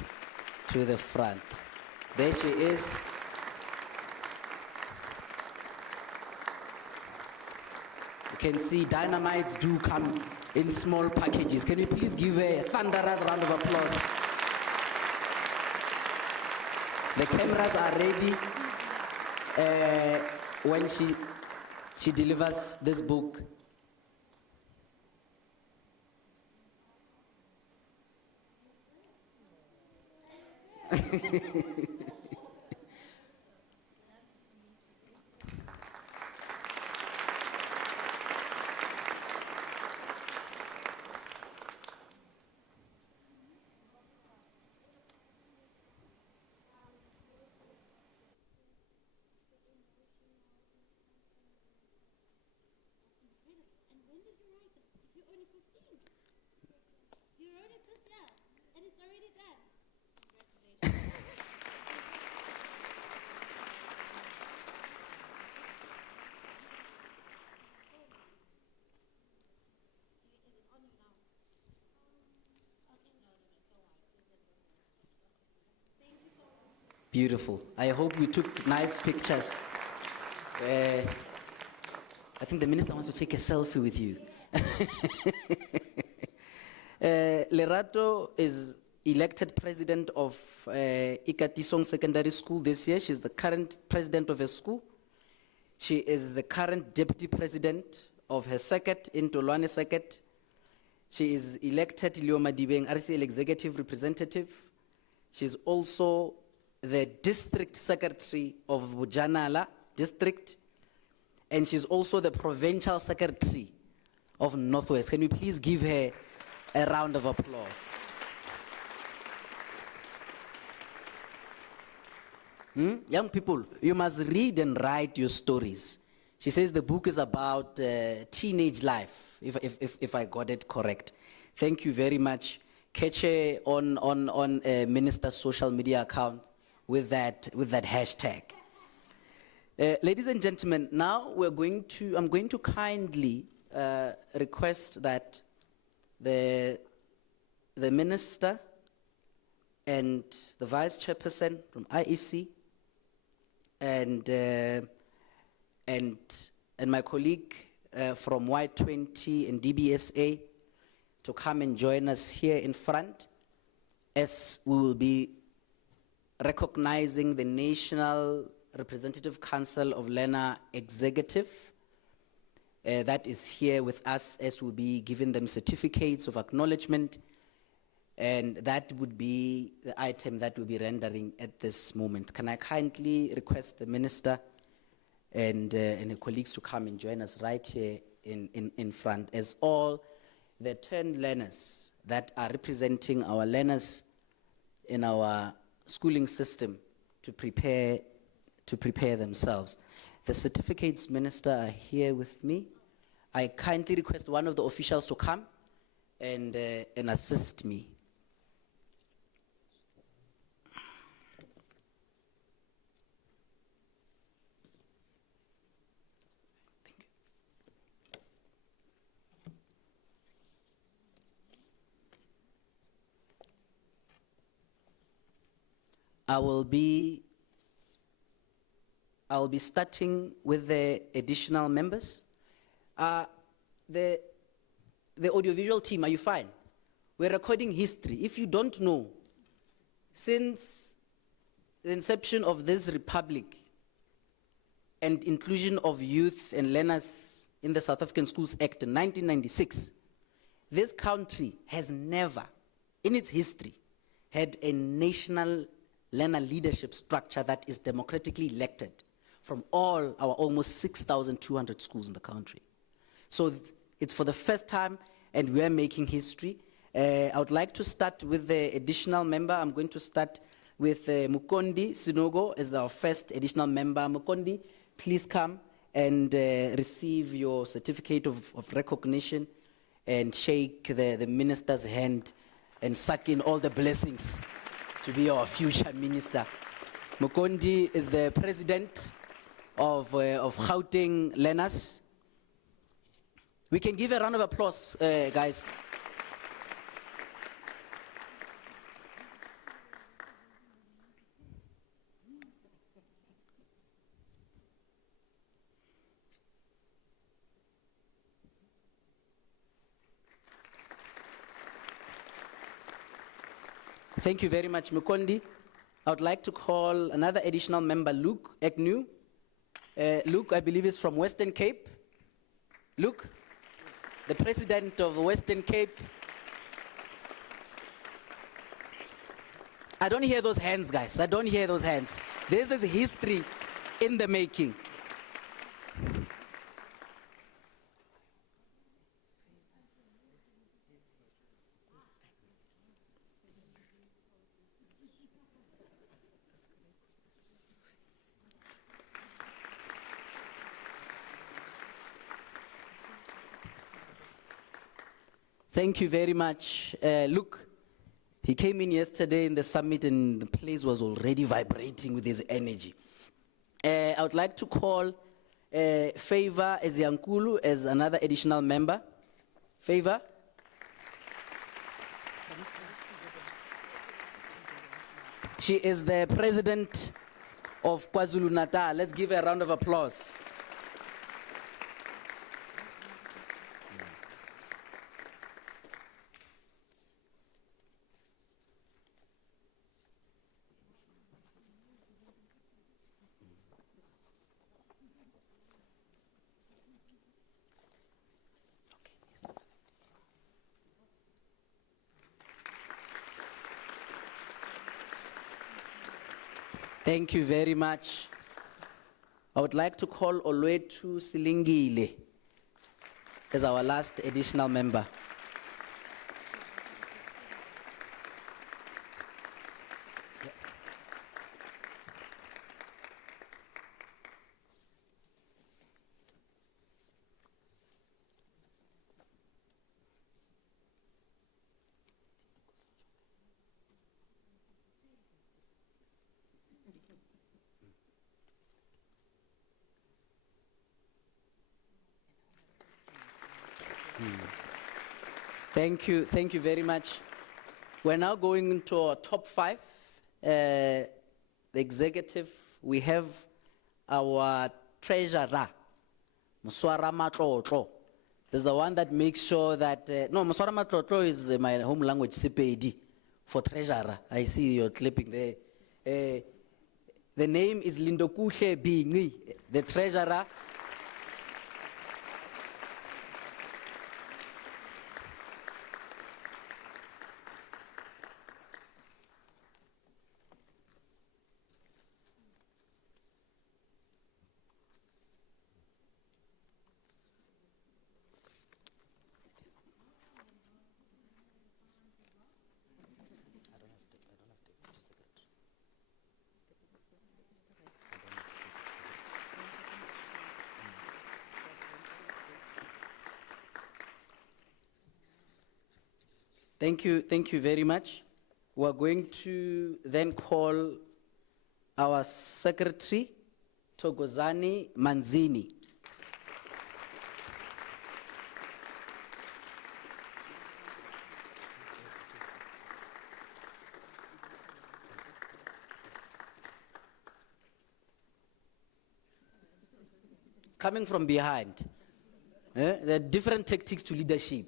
to the front? There she is. You can see dynamites do come in small packages. Can we please give her a thunderous round of applause? The cameras are ready when she delivers this book. You wrote it this year, and it's already done. Congratulations. Is it on you now? Okay, no, it's all right. Thank you so much. Beautiful. I hope we took nice pictures. I think the minister wants to take a selfie with you. Lerato is elected president of Ikatisong Secondary School this year. She's the current president of her school. She is the current deputy president of her circuit in Tolwane circuit. She is elected Leo Madibeng RCL executive representative. She's also the district secretary of Bujanala district. And she's also the provincial secretary of Northwest. Can we please give her a round of applause? Young people, you must read and write your stories. She says the book is about teenage life, if I got it correct. Thank you very much. Catch her on Minister's social media account with that hashtag. Ladies and gentlemen, now I'm going to kindly request that the minister and the vice chairperson from IEC and my colleague from Y20 and DBSA to come and join us here in front, as we will be recognizing the National Representative Council of Learner Executive that is here with us, as we'll be giving them certificates of acknowledgement, and that would be the item that we'll be rendering at this moment. Can I kindly request the minister and her colleagues to come and join us right here in front, as all the 10 learners that are representing our learners in our schooling system to prepare themselves. The certificates minister are here with me. I kindly request one of the officials to come and assist me. Thank you. I will be starting with the additional members. The audiovisual team, are you fine? We're recording history. If you don't know, since the inception of this republic and inclusion of youth and learners in the South African Schools Act in 1996, this country has never, in its history, had a national learner leadership structure that is democratically elected from all our almost 6,200 schools in the country. So it's for the first time, and we are making history. I would like to start with the additional member. I'm going to start with Mukondi Sinogo as our first additional member. Mukondi, please come and receive your certificate of recognition and shake the minister's hand and suck in all the blessings to be our future minister. Mukondi is the president of Gauteng Learners. We can give a round of applause, guys. Thank you very much, Mukondi. I would like to call another additional member, Luke Agnew. Luke, I believe, is from Western Cape. Luke, the president of Western Cape. I don't hear those hands, guys. I don't hear those hands. This is history in the making. Thank you very much. Look, he came in yesterday in the summit and the place was already vibrating with his energy. I would like to call Favor Eziankulu as another additional member. Favor? She is the president of KwaZulu-Natal. Let's give her a round of applause. Thank you very much. I would like to call Olwetu Silingile as our last additional member. Thank you very much. We're now going into our top 5. The executive, we have our treasurer, Muswara Matlotlo. There's the one that makes sure that, no, Muswara Matlotlo is my home language, CPD, for treasurer. I see you're clipping there. The name is Lindokuhle Bingi, the treasurer. Thank you very much. We're going to then call our secretary, Togozani Manzini. It's coming from behind. There are different tactics to leadership.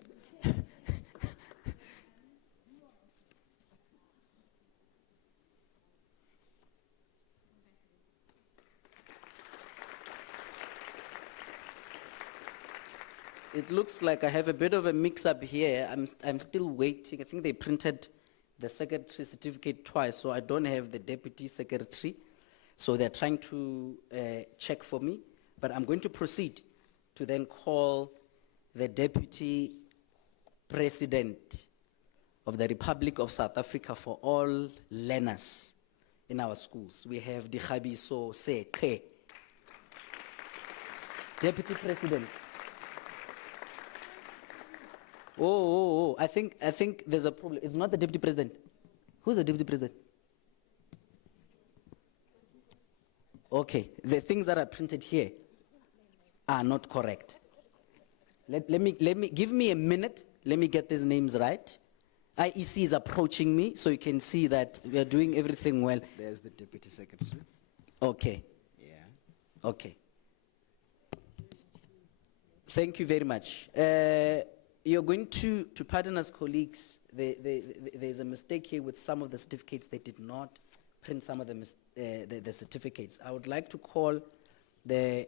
It looks like I have a bit of a mix-up here. I'm still waiting. I think they printed the secretary certificate twice, so I don't have the deputy secretary. So they're trying to check for me. But I'm going to proceed to then call the deputy president of the Republic of South Africa for all learners. in our schools. We have Dikhabiso Sekhe, Deputy President. Oh, I think there's a problem. It's not the Deputy President. Who's the Deputy President? Okay, the things that are printed here are not correct. Let me, give me a minute. Let me get these names right. IEC is approaching me, so you can see that we are doing everything well. There's the Deputy Secretary. Okay, Yeah. okay. Thank you very much. You're going to pardon us, colleagues. There's a mistake here with some of the certificates. They did not print some of the certificates. I would like to call the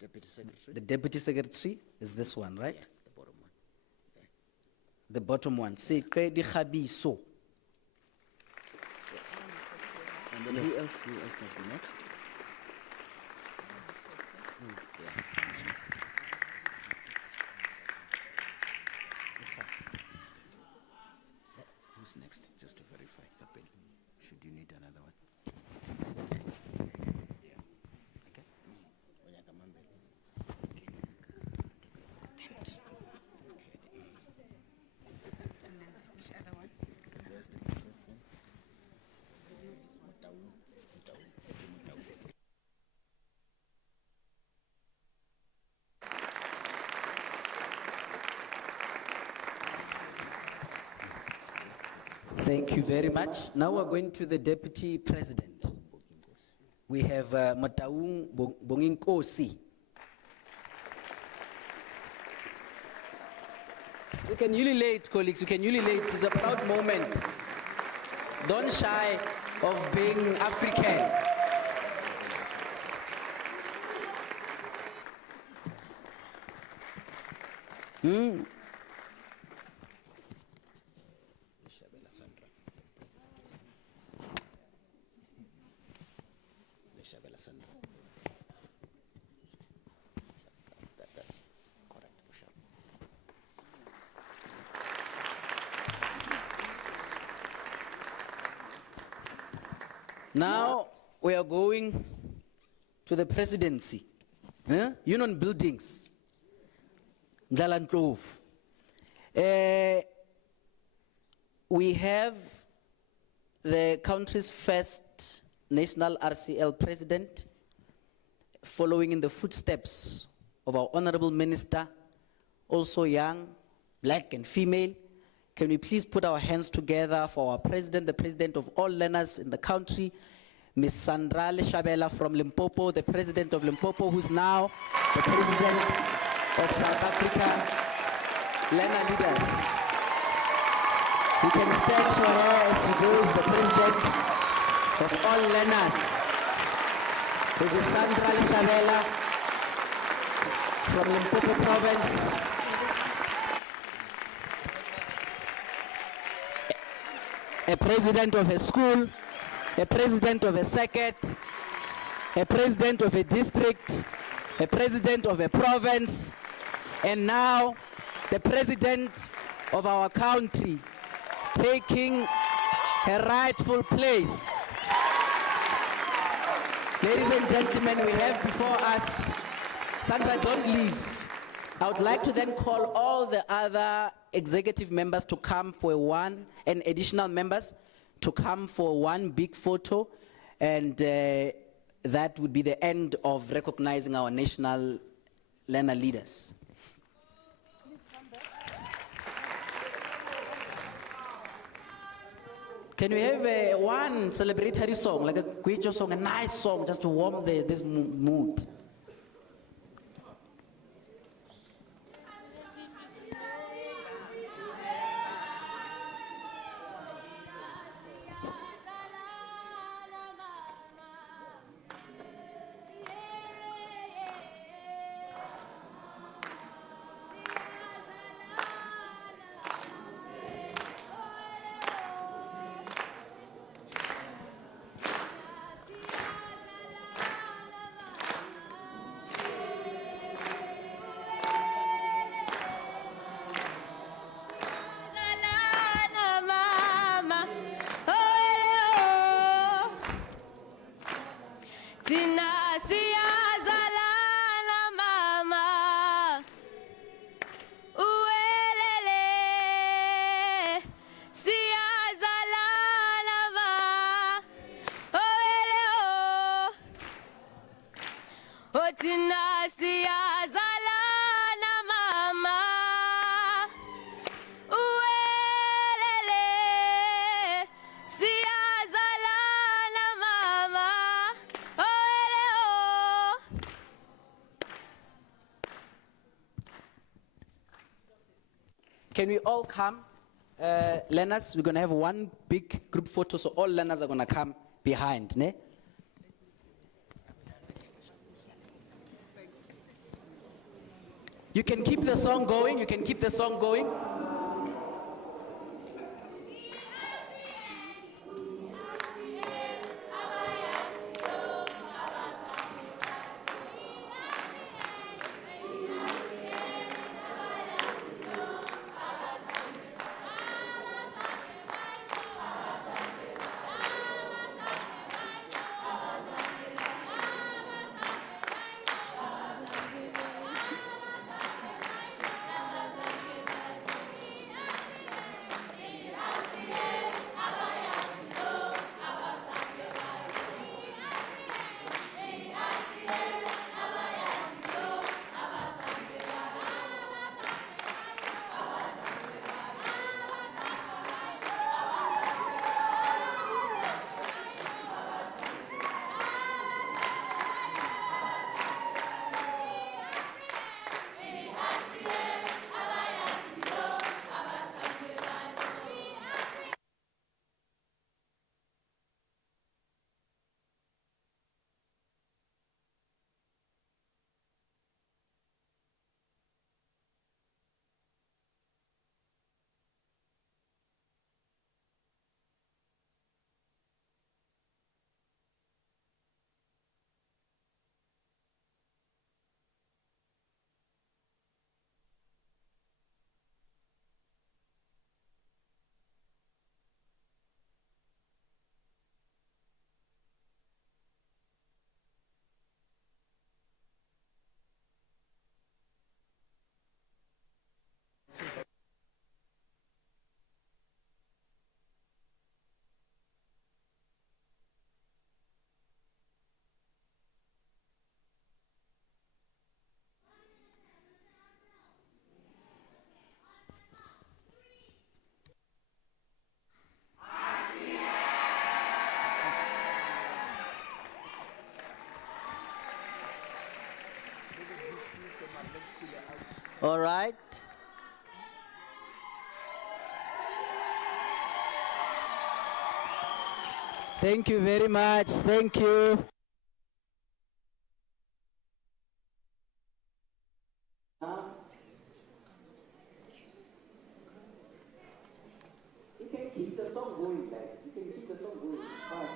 Deputy Secretary. Deputy Secretary. Is this one, right? The bottom one. The bottom one. Sekre Dikhabiso. Yes. And then who else must be next? Yeah. It's fine. Who's next? Just to verify. Kapel. Should you need another one? Okay. Which other one? There's the president. Mutau. Thank you very much. Now we're going to the Deputy President. We have Mataung Bonginkosi. You can ululate, colleagues. You can ululate. It's a proud moment. Don't shy of being African. Leshabela Sandra. Leshabela Sandra. That's correct. Leshabela. Now we are going to the presidency. Union buildings. Ndalantloof. We have the country's first national RCL president, following in the footsteps of our honorable minister, also young, black and female. Can we please put our hands together for our president, the president of all learners in the country, Ms. Sandra Leshabela from Limpopo, the president of Limpopo, who's now the president of South Africa Learner Leaders. We can stand for her as she goes, the president of all learners. This is Sandra Leshabela from Limpopo province. A president of a school, a president of a circuit, a president of a district, a president of a province, and now the president of our country, taking her rightful place. Ladies and gentlemen, we have before us, Sandra, don't leave. I would like to then call all the other executive members to come for and additional members to come for one big photo, and that would be the end of recognizing our national learner leaders. Can we have one celebratory song, like a Gwijo song, a nice song, just to warm this mood? Can we all come? Learners, we're going to have one big group photo, so all learners are going to come behind. Ne? You can keep the song going. You can keep the song going. All right. Thank you very much. Thank you. You can keep the song going, guys. You can keep the song going. It's fine.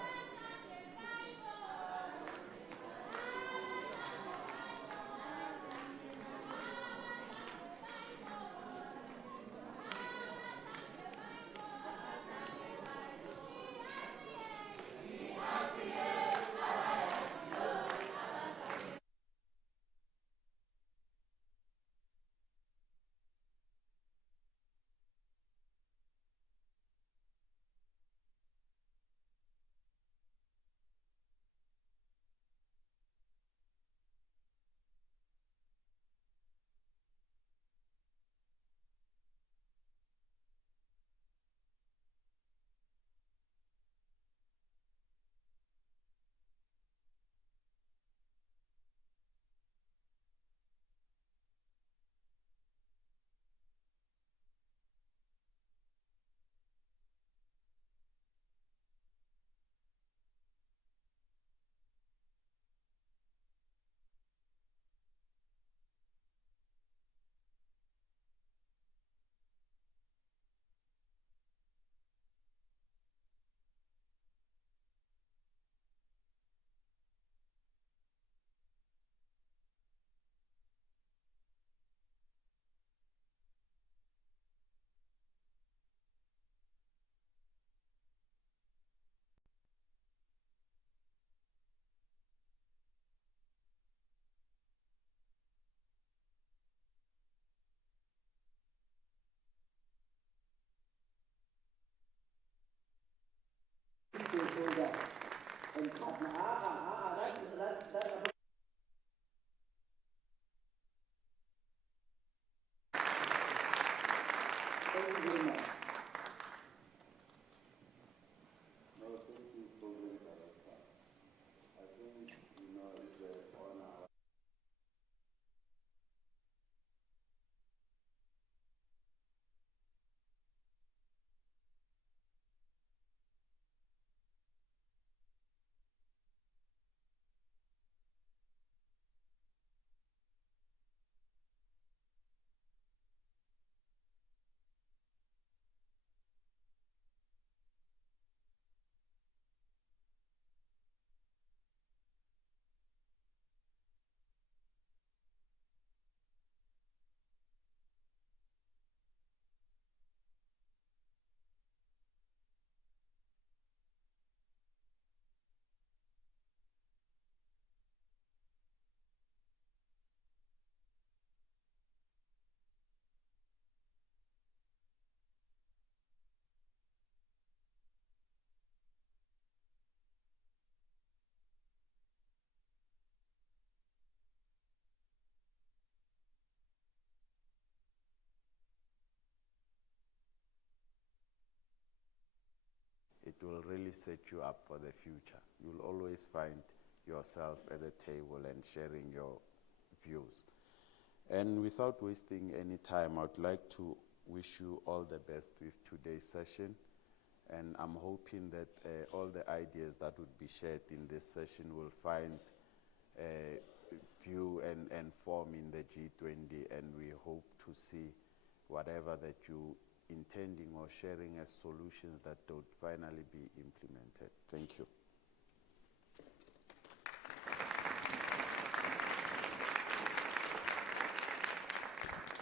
will really set you up for the future. You'll always find yourself at the table and sharing your views. And without wasting any time, I would like to wish you all the best with today's session. And I'm hoping that all the ideas that would be shared in this session will find view and form in the G20, and we hope to see whatever that you intending or sharing as solutions that would finally be implemented. Thank you.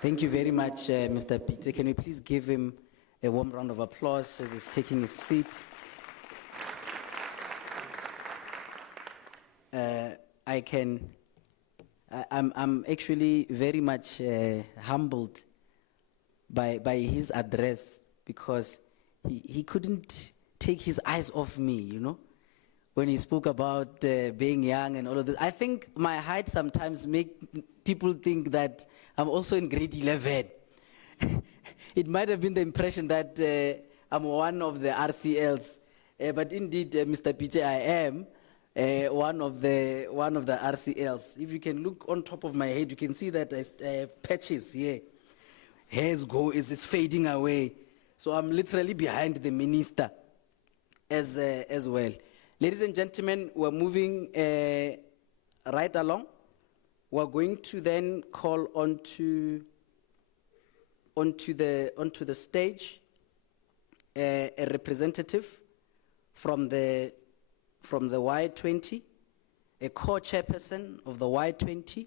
Thank you very much, Mr. Peter. Can we please give him a warm round of applause as he's taking his seat? I'm actually very much humbled by his address, because he couldn't take his eyes off me, you know, when he spoke about being young and all of this. I think my height sometimes make people think that I'm also in grade 11. It might have been the impression that I'm one of the RCLs, but indeed, Mr. Peter, I am one of the RCLs. If you can look on top of my head, you can see that I have patches here. Hairs is fading away. So I'm literally behind the minister as well. Ladies and gentlemen, we're moving right along. We're going to then call onto the stage a representative from the Y20, a co-chairperson of the Y20,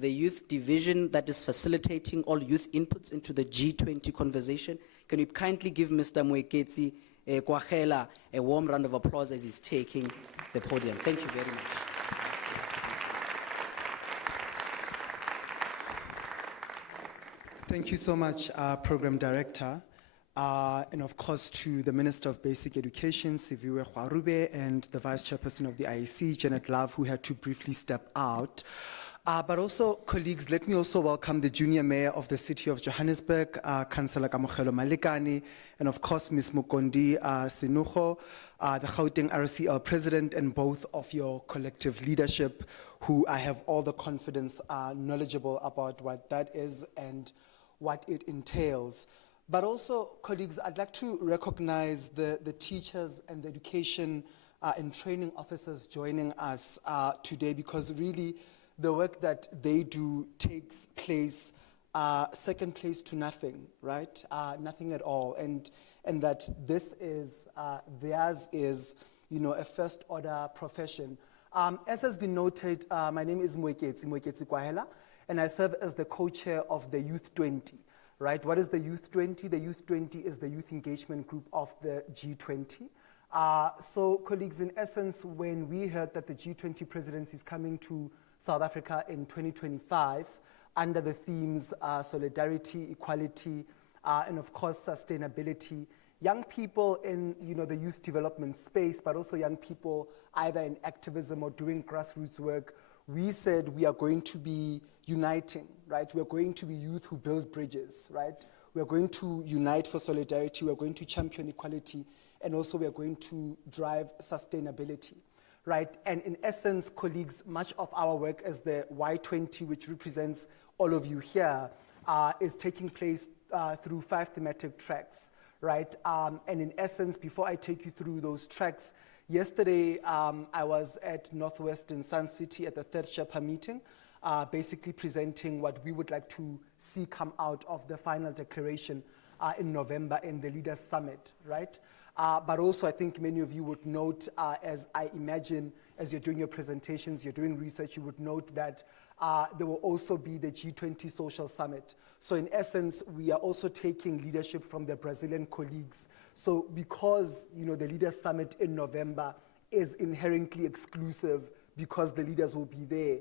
the youth division that is facilitating all youth inputs into the G20 conversation. Can you kindly give Mr. Mweketsi Kwagela a warm round of applause as he's taking the podium? Thank you very much. Thank you so much, Program Director. And of course to the Minister of Basic Education, Siviwe Khwarube, and the Vice Chairperson of the IEC, Janet Love, who had to briefly step out. But also, colleagues, let me also welcome the Junior Mayor of the City of Johannesburg, Councillor Kamokhelo Malekane, and of course, Ms. Mukondi Sinugo, the Gauteng RCL President, and both of your collective leadership, who I have all the confidence are knowledgeable about what that is and what it entails. But also, colleagues, I'd like to recognize the teachers and the education and training officers joining us today, because really the work that they do takes place second place to nothing, right? Nothing at all. And that this is, theirs is, you know, a first order profession. As has been noted, my name is Mweketsi Kwagela, and I serve as the co-chair of the Youth 20. Right, what is the Youth 20? The Youth 20 is the youth engagement group of the G20. So colleagues, in essence, when we heard that the G20 presidency is coming to South Africa in 2025 under the themes solidarity, equality, and of course sustainability, young people in the youth development space, but also young people either in activism or doing grassroots work, we said we are going to be uniting, right? We are going to be youth who build bridges, right? We are going to unite for solidarity, we are going to champion equality, and also we are going to drive sustainability, right? And in essence, colleagues, much of our work as the Y20, which represents all of you here, is taking place through 5 thematic tracks, right? And in essence, before I take you through those tracks, yesterday I was at Northwestern Sun City at the 3rd Sherpa meeting, basically presenting what we would like to see come out of the final declaration in November in the Leaders Summit, right? But also I think many of you would note, as I imagine, as you're doing your presentations, you're doing research, you would note that there will also be the G20 Social Summit. So in essence, we are also taking leadership from the Brazilian colleagues. So because the Leaders Summit in November is inherently exclusive because the leaders will be there,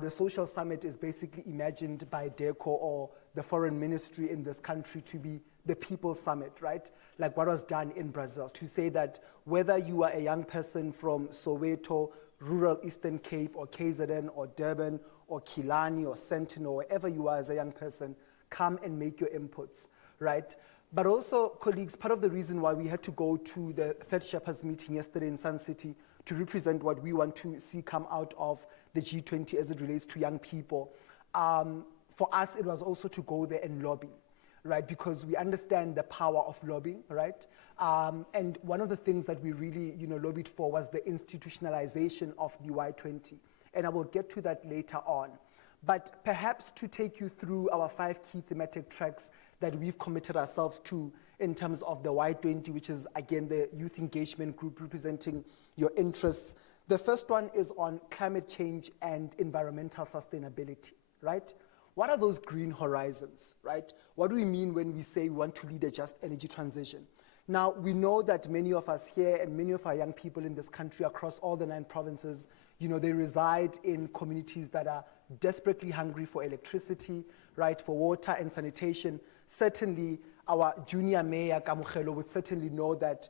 the Social Summit is basically imagined by DECO or the foreign ministry in this country to be the People's Summit, right? Like what was done in Brazil, to say that whether you are a young person from Soweto, rural Eastern Cape, or KZN, or Durban, or Kilani, or Sentinel, wherever you are as a young person, come and make your inputs, right? But also, colleagues, part of the reason why we had to go to the Third Shepherds meeting yesterday in Sun City to represent what we want to see come out of the G20 as it relates to young people, for us, it was also to go there and lobby, right? Because we understand the power of lobbying, right? And one of the things that we really, lobbied for was the institutionalization of the Y20. And I will get to that later on. But perhaps to take you through our 5 key thematic tracks that we've committed ourselves to in terms of the Y20, which is, again, the youth engagement group representing your interests. The first one is on climate change and environmental sustainability, right? What are those green horizons, right? What do we mean when we say we want to lead a just energy transition? Now, we know that many of us here and many of our young people in this country across all the 9 provinces, they reside in communities that are desperately hungry for electricity, right, for water and sanitation. Certainly, our junior mayor, Kamokhelo, would certainly know that,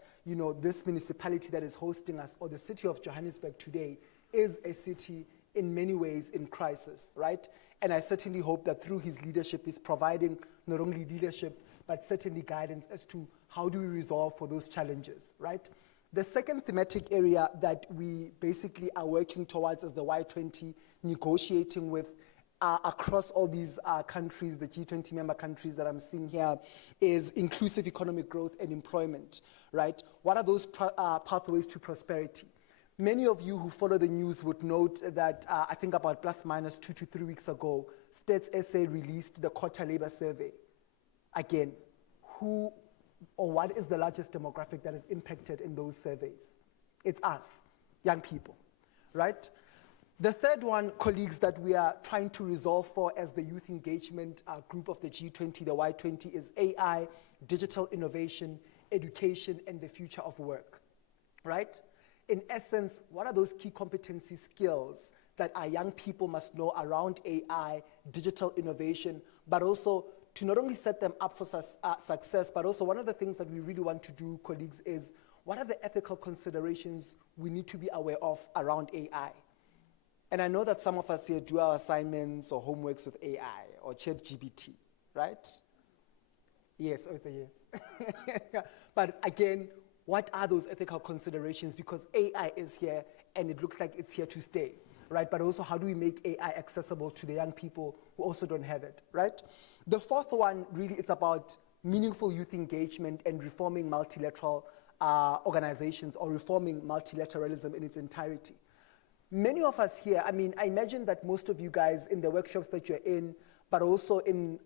this municipality that is hosting us, or the city of Johannesburg today, is a city in many ways in crisis, right? And I certainly hope that through his leadership, he's providing not only leadership, but certainly guidance as to how do we resolve for those challenges, right? The second thematic area that we basically are working towards is the Y20, negotiating with across all these countries, the G20 member countries that I'm seeing here, is inclusive economic growth and employment, right? What are those pathways to prosperity? Many of you who follow the news would note that I think about plus minus 2 to 3 weeks ago, Stats SA released the Quota Labor Survey. Again, who or what is the largest demographic that is impacted in those surveys? It's us, young people, right? The third one, colleagues, that we are trying to resolve for as the youth engagement group of the G20, the Y20, is AI, digital innovation, education, and the future of work, right? In essence, what are those key competency skills that our young people must know around AI, digital innovation, but also to not only set them up for success, but also one of the things that we really want to do, colleagues, is what are the ethical considerations we need to be aware of around AI? And I know that some of us here do our assignments or homeworks with AI or ChatGPT, right? Yes, oh, it's a yes. But again, what are those ethical considerations? Because AI is here and it looks like it's here to stay, right? But also, how do we make AI accessible to the young people who also don't have it, right? The fourth one, really, it's about meaningful youth engagement and reforming multilateral organizations, or reforming multilateralism in its entirety. Many of us here, I imagine that most of you guys in the workshops that you're in, but also in,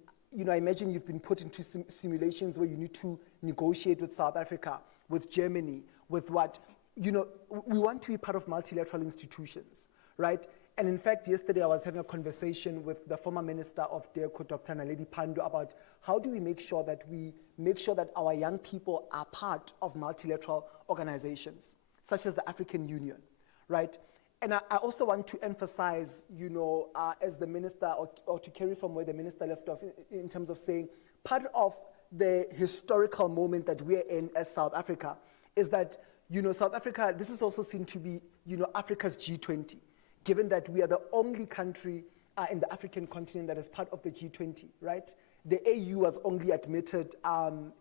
I imagine you've been put into simulations where you need to negotiate with South Africa, with Germany, with what, we want to be part of multilateral institutions, right? And in fact, yesterday I was having a conversation with the former Minister of DERCO, Dr. Naledi Pandor, about how do we make sure that our young people are part of multilateral organizations, such as the African Union, right? And I also want to emphasize, as the minister, or to carry from where the minister left off, in terms of saying, part of the historical moment that we're in as South Africa is that, South Africa, this is also seen to be, Africa's G20, given that we are the only country in the African continent that is part of the G20, right? The AU was only admitted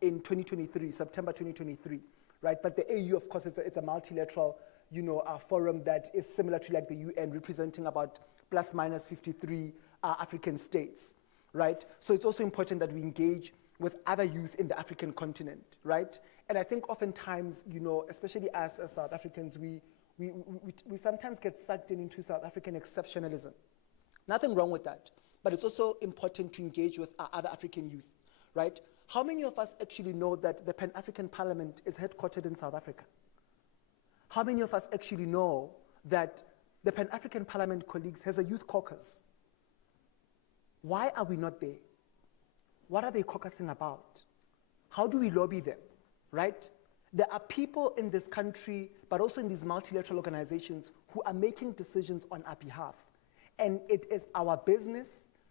in 2023, September 2023, right? But the AU, of course, it's a multilateral, a forum that is similar to like the UN, representing about plus minus 53 African states, right? So it's also important that we engage with other youth in the African continent, right? And I think oftentimes, especially us as South Africans, we sometimes get sucked into South African exceptionalism. Nothing wrong with that, but it's also important to engage with our other African youth, right? How many of us actually know that the Pan-African Parliament is headquartered in South Africa? How many of us actually know that the Pan-African Parliament, colleagues, has a youth caucus? Why are we not there? What are they caucusing about? How do we lobby them, right? There are people in this country, but also in these multilateral organizations, who are making decisions on our behalf. And it is our business,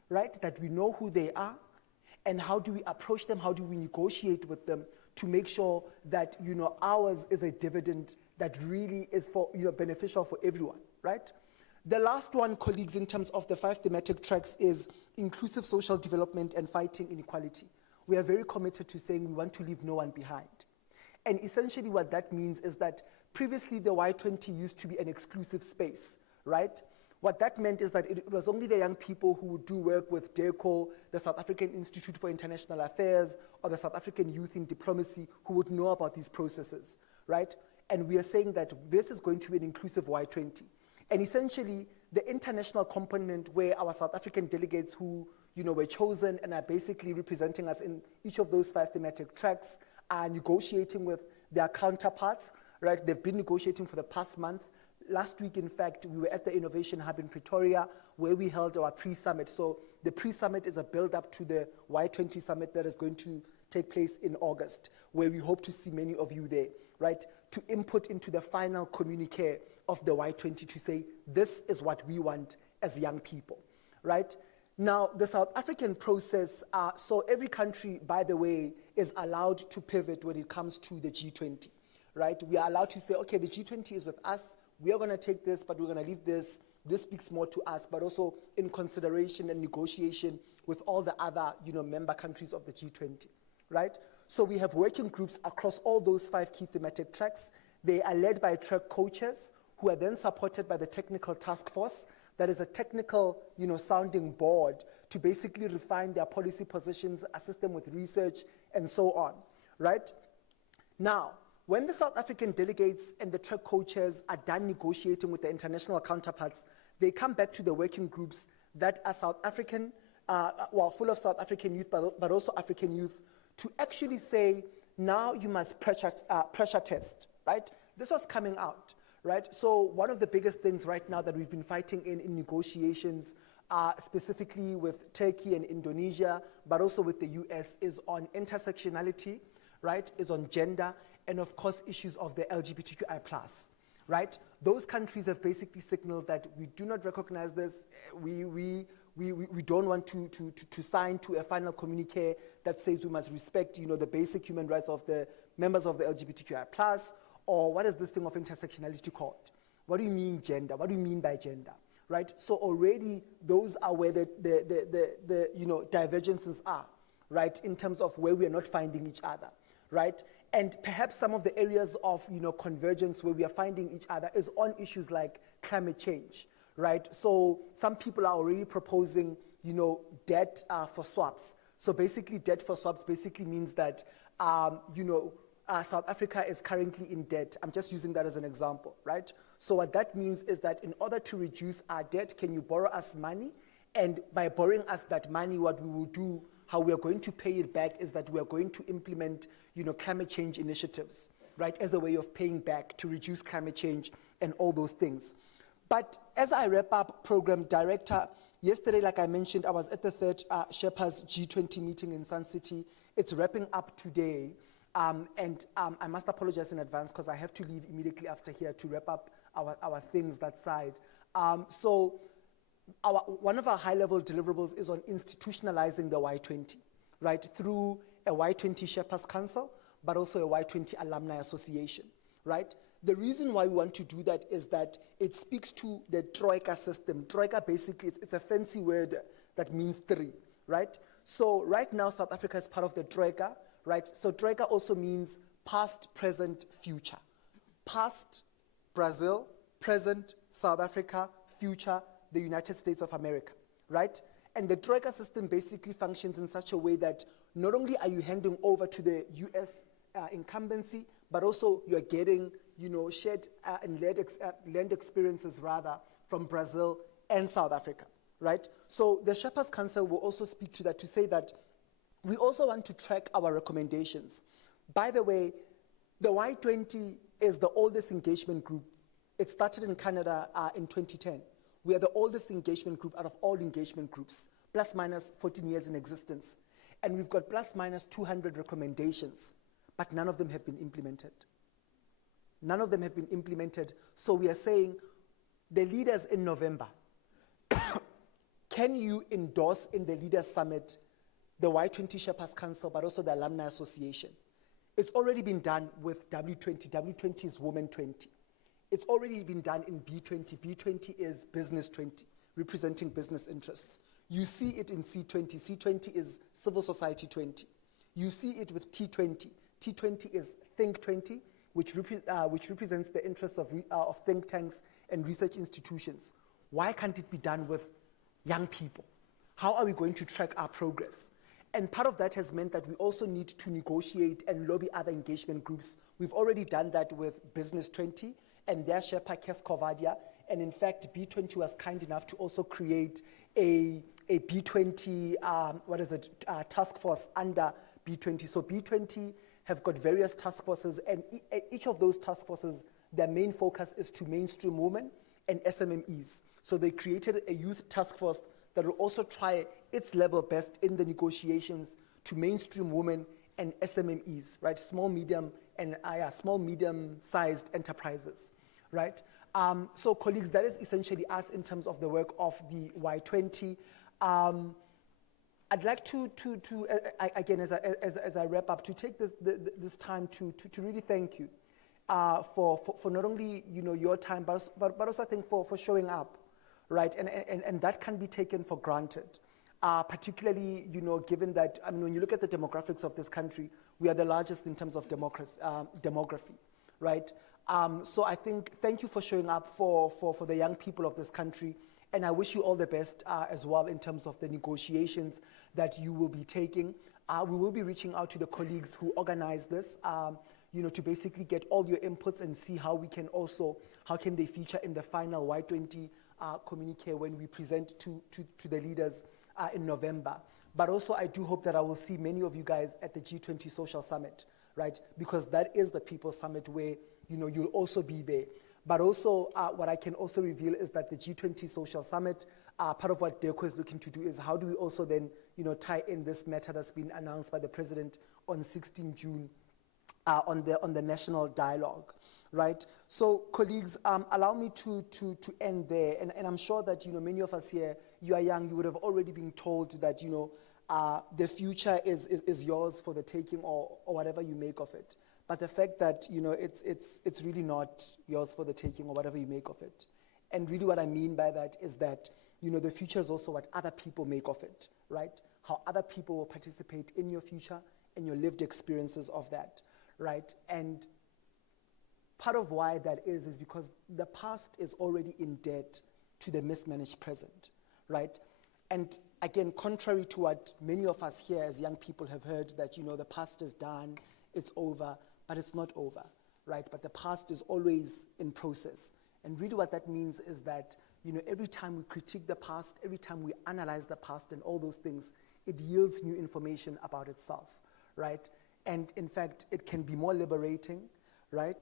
right, that we know who they are, and how do we approach them, how do we negotiate with them to make sure that, ours is a dividend that really is for, beneficial for everyone, right? The last one, colleagues, in terms of the 5 thematic tracks is inclusive social development and fighting inequality. we are very committed to saying we want to leave no one behind. And essentially what that means is that previously the Y20 used to be an exclusive space, right? What that meant is that it was only the young people who would do work with DECO, the South African Institute for International Affairs, or the South African Youth in Diplomacy who would know about these processes, right? And we are saying that this is going to be an inclusive Y20. And essentially, the international component where our South African delegates who were chosen and are basically representing us in each of those 5 thematic tracks are negotiating with their counterparts, right? They've been negotiating for the past month. Last week, in fact, we were at the Innovation Hub in Pretoria where we held our pre-summit. So the pre-summit is a build-up to the Y20 summit that is going to take place in August, where we hope to see many of you there, right? To input into the final communique of the Y20 to say, this is what we want as young people, right? Now, the South African process, so every country, by the way, is allowed to pivot when it comes to the G20, right? We are allowed to say, okay, the G20 is with us, we are gonna take this, but we're gonna leave this. This speaks more to us, but also in consideration and negotiation with all the other, member countries of the G20, right? So we have working groups across all those 5 key thematic tracks. They are led by track coaches who are then supported by the technical task force. That is a technical, sounding board to basically refine their policy positions, assist them with research, and so on, right? Now, when the South African delegates and the track coaches are done negotiating with the international counterparts, they come back to the working groups that are South African, full of South African youth, but also African youth, to actually say, now you must pressure test, right? This was coming out. Right? So one of the biggest things right now that we've been fighting in negotiations, specifically with Turkey and Indonesia, but also with the US, is on intersectionality, right? Is on gender, and of course issues of the LGBTQI+, right? Those countries have basically signaled that we do not recognize this. We don't want to sign to a final communique that says we must respect, the basic human rights of the members of the LGBTQI+, or what is this thing of intersectionality called? What do you mean gender? What do you mean by gender, right? So already those are where the divergences are, right? In terms of where we are not finding each other, right? And perhaps some of the areas of, convergence where we are finding each other is on issues like climate change, right? So some people are already proposing, debt for swaps. So basically debt for swaps basically means that, South Africa is currently in debt. I'm just using that as an example, right? So what that means is that in order to reduce our debt, can you borrow us money? And by borrowing us that money, what we will do, how we are going to pay it back is that we are going to implement, climate change initiatives, right? As a way of paying back to reduce climate change and all those things. But as I wrap up, Program Director, yesterday, like I mentioned, I was at the 3rd Sherpa's G20 meeting in Sun City. It's wrapping up today. I must apologize in advance because I have to leave immediately after here to wrap up our things that side. So one of our high-level deliverables is on institutionalizing the Y20, right, through a Y20 Sherpas Council, but also a Y20 Alumni Association, right? The reason why we want to do that is that it speaks to the Troika system. Troika basically, it's a fancy word that means 3, right? So right now, South Africa is part of the Troika, right? So Troika also means past, present, future. Past, Brazil; present, South Africa; future, the United States of America, right? And the Troika system basically functions in such a way that not only are you handing over to the US incumbency, but also you're getting, shared and land experiences rather from Brazil and South Africa, right? So the Sherpas Council will also speak to that to say that we also want to track our recommendations. By the way, the Y20 is the oldest engagement group. It started in Canada in 2010. We are the oldest engagement group out of all engagement groups, plus minus 14 years in existence. And we've got plus minus 200 recommendations, but none of them have been implemented. None of them have been implemented. So we are saying, the leaders in November, can you endorse in the Leaders Summit the Y20 Sherpas Council, but also the Alumni Association? It's already been done with W20. W20 is Women 20. It's already been done in B20. B20 is Business 20, representing business interests. You see it in C20. C20 is Civil Society 20. You see it with T20. T20 is Think 20, which represents the interests of think tanks and research institutions. Why can't it be done with young people? How are we going to track our progress? And part of that has meant that we also need to negotiate and lobby other engagement groups. We've already done that with Business 20 and their Sherpa Kes Kovadia. And in fact, B20 was kind enough to also create a B20, task force under B20. So B20 have got various task forces, and each of those task forces, their main focus is to mainstream women and SMMEs. So they created a youth task force that will also try its level best in the negotiations to mainstream women and SMMEs, right? Small, medium-sized enterprises, right? So colleagues, that is essentially us in terms of the work of the Y20. I'd like to again, as I wrap up, to take this time to really thank you for not only your time, but also I think for showing up, right? And that can be taken for granted, particularly given that when you look at the demographics of this country, we are the largest in terms of demography, right? So I think thank you for showing up for the young people of this country. And I wish you all the best as well in terms of the negotiations that you will be taking. We will be reaching out to the colleagues who organize this, to basically get all your inputs and see how can they feature in the final Y20 communique when we present to the leaders in November. But also I do hope that I will see many of you guys at the G20 Social Summit, right? Because that is the People's Summit where you'll also be there. But also, what I can also reveal is that the G20 Social Summit, part of what DECO is looking to do is how do we also then, tie in this matter that's been announced by the President on 16 June on the national dialogue, right? So, colleagues, allow me to end there. And I'm sure that, many of us here, you are young, you would have already been told that, the future is yours for the taking or whatever you make of it. But the fact that, it's really not yours for the taking or whatever you make of it. And really what I mean by that is that, the future is also what other people make of it, right? How other people will participate in your future and your lived experiences of that, right? And part of why that is because the past is already in debt to the mismanaged present, right? And again, contrary to what many of us here as young people have heard that, the past is done, it's over, but it's not over, right? But the past is always in process. And really what that means is that, every time we critique the past, every time we analyze the past and all those things, it yields new information about itself, right? And in fact, it can be more liberating, right?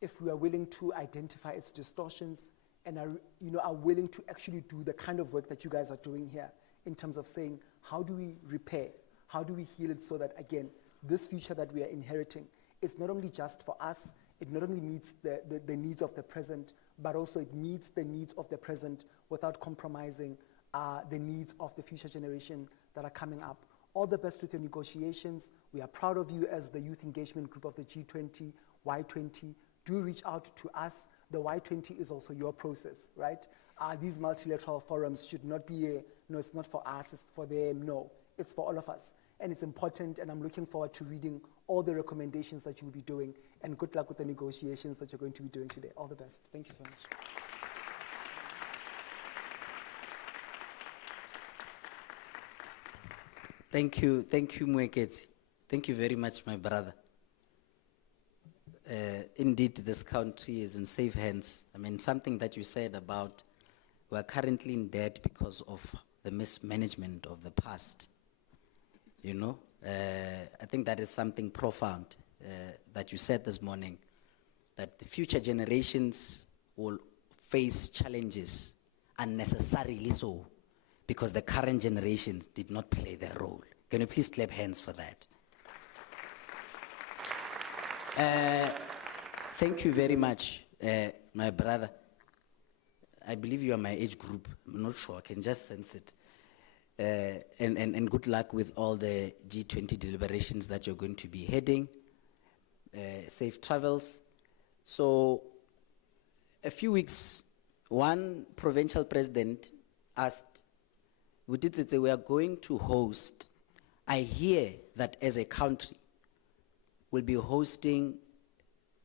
If we are willing to identify its distortions and are willing to actually do the kind of work that you guys are doing here in terms of saying, how do we repair? How do we heal it so that, again, this future that we are inheriting is not only just for us, it not only meets the needs of the present, but also it meets the needs of the present without compromising the needs of the future generation that are coming up. All the best with your negotiations. We are proud of you as the youth engagement group of the G20, Y20. Do reach out to us. The Y20 is also your process, right? These multilateral forums should not be it's not for us, it's for them. No, it's for all of us. And it's important, and I'm looking forward to reading all the recommendations that you will be doing, and good luck with the negotiations that you're going to be doing today. All the best. Thank you so much. Thank you, Mwekezi. Thank you very much, my brother. Indeed, this country is in safe hands. I mean, something that you said about we are currently in debt because of the mismanagement of the past. I think that is something profound that you said this morning, that the future generations will face challenges unnecessarily so because the current generations did not play their role. Can you please clap hands for that? Thank you very much, my brother. I believe you are my age group. I'm not sure, I can just sense it. And good luck with all the G20 deliberations that you're going to be heading. Safe travels. So, a few weeks, one provincial president asked, we are going to host I hear that as a country, we'll be hosting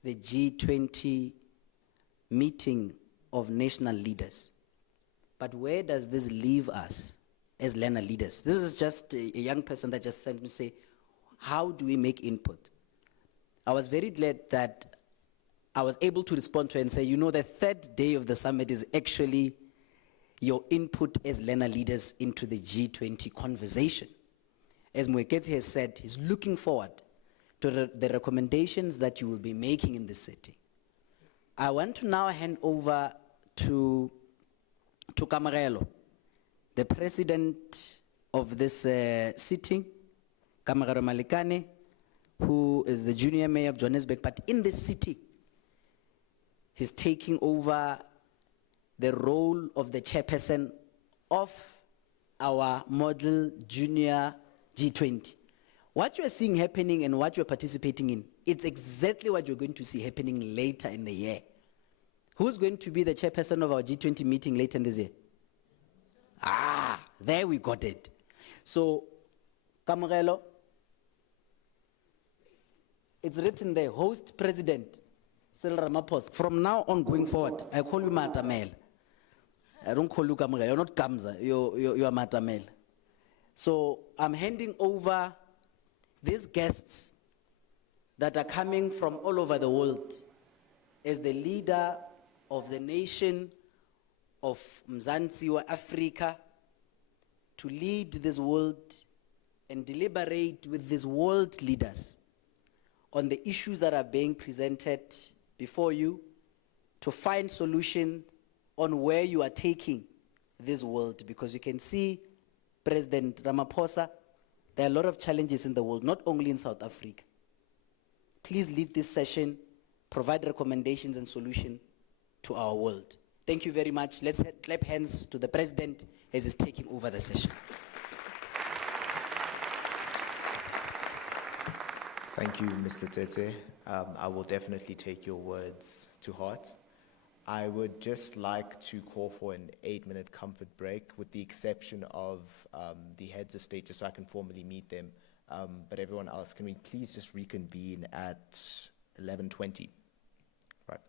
the G20 meeting of national leaders. But where does this leave us as learner leaders? This is just a young person that just sent me to say, how do we make input? I was very glad that I was able to respond to her and say, you know, the third day of the summit is actually your input as learner leaders into the G20 conversation. As Mwekezi has said, he's looking forward to the recommendations that you will be making in this setting. I want to now hand over to Kamarelo, the president of this sitting, Kamarelo Malikane, who is the junior mayor of Johannesburg, but in this city, he's taking over the role of the chairperson of our model junior G20. What you're seeing happening and what you're participating in, it's exactly what you're going to see happening later in the year. Who's going to be the chairperson of our G20 meeting later in this year? Ah, there we got it. So, Kamogelo, it's written there, host president, Cyril Ramaphosa. From now on going forward, I call you Matamel. I don't call you Kamogelo, you're not Kamza, you're Matamel. So, I'm handing over these guests that are coming from all over the world as the leader of the nation of Mzansi or Africa to lead this world and deliberate with these world leaders on the issues that are being presented before you to find solutions on where you are taking this world. Because you can see President Ramaphosa, there are a lot of challenges in the world, not only in South Africa. Please lead this session, provide recommendations and solutions to our world. Thank you very much. Let's clap hands to the President as he's taking over the session. Thank you, Mr. Tete. I will definitely take your words to heart. I would just like to call for an 8-minute comfort break with the exception of the heads of state, just so I can formally meet them. But everyone else, can we please just reconvene at 11:20? Right.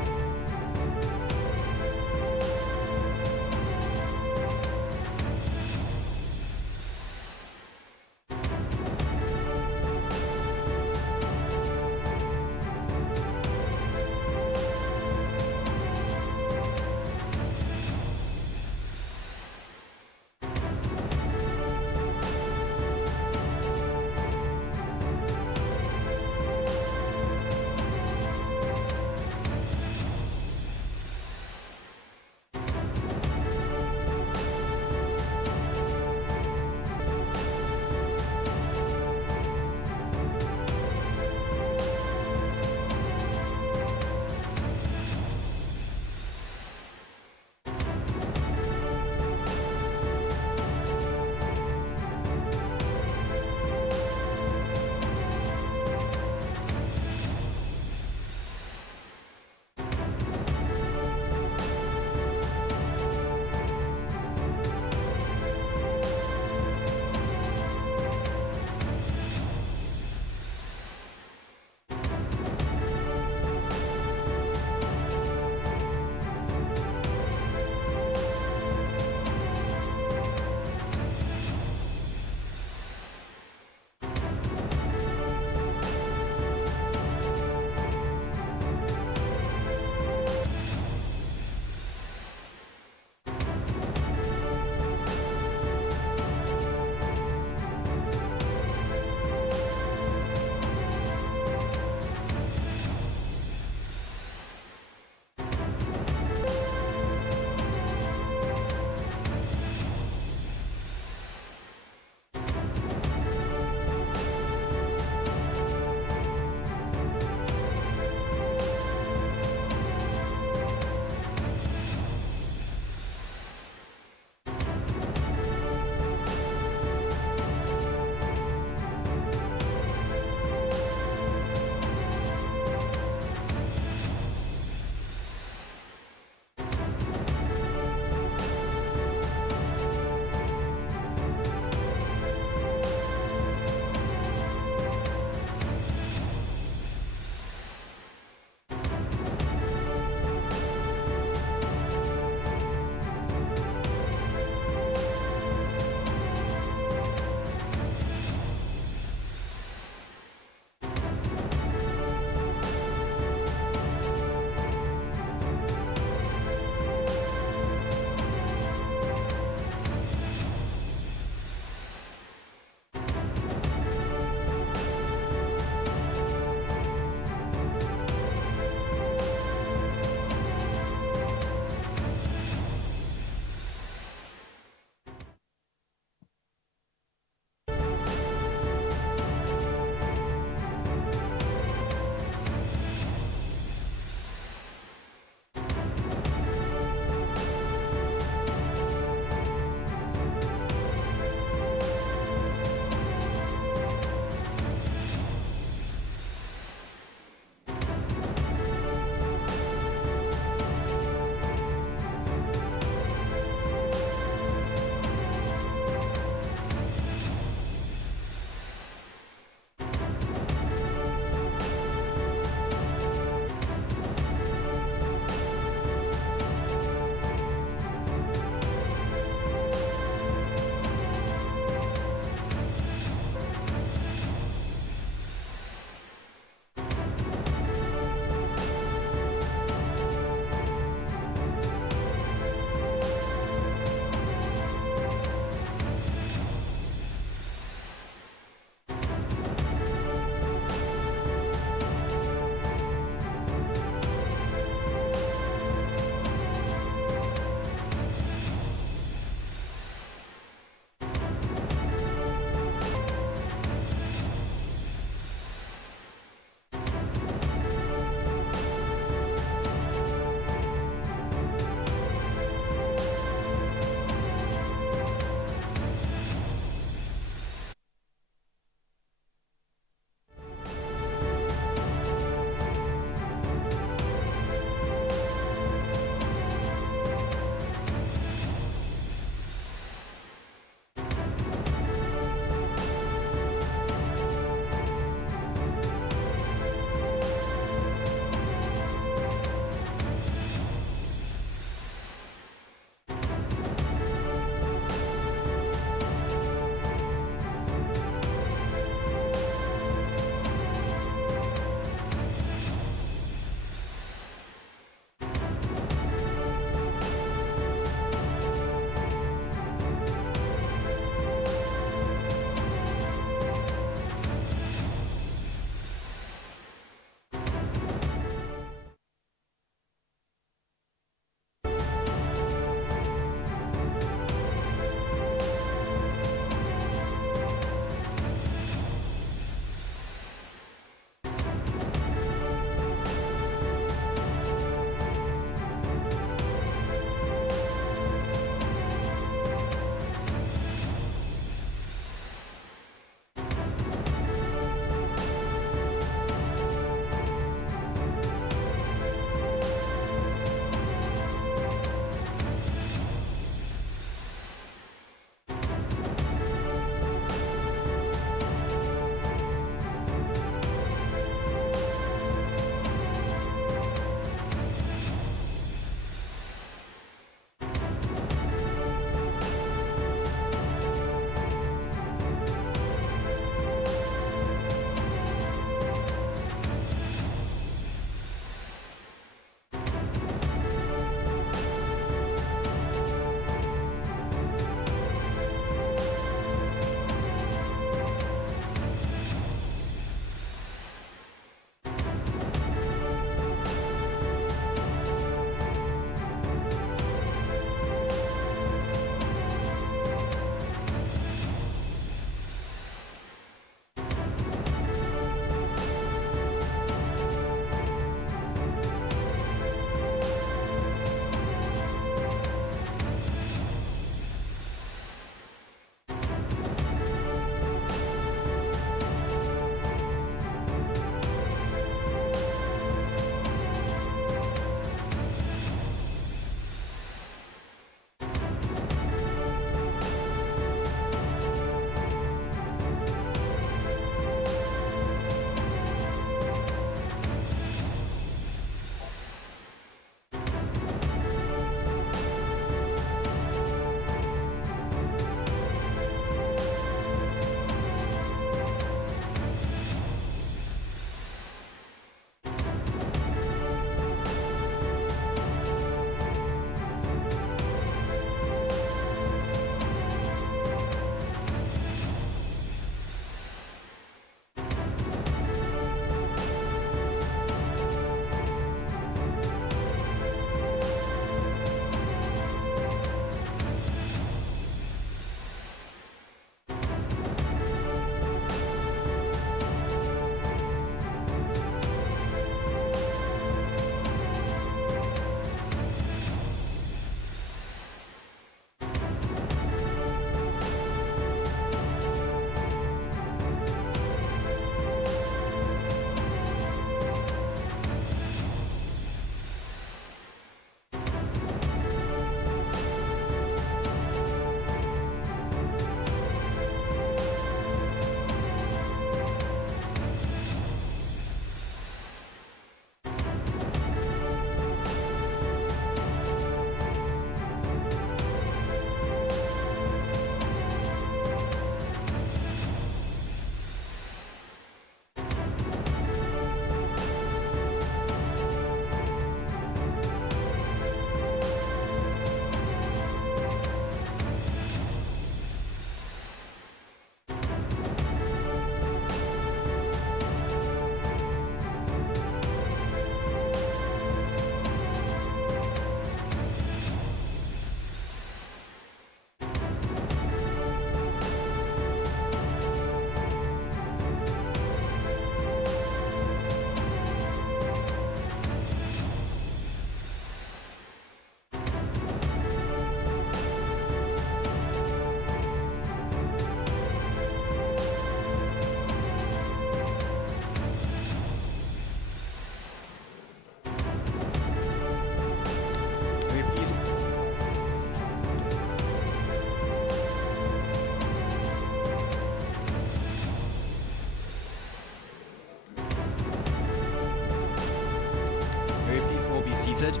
seated.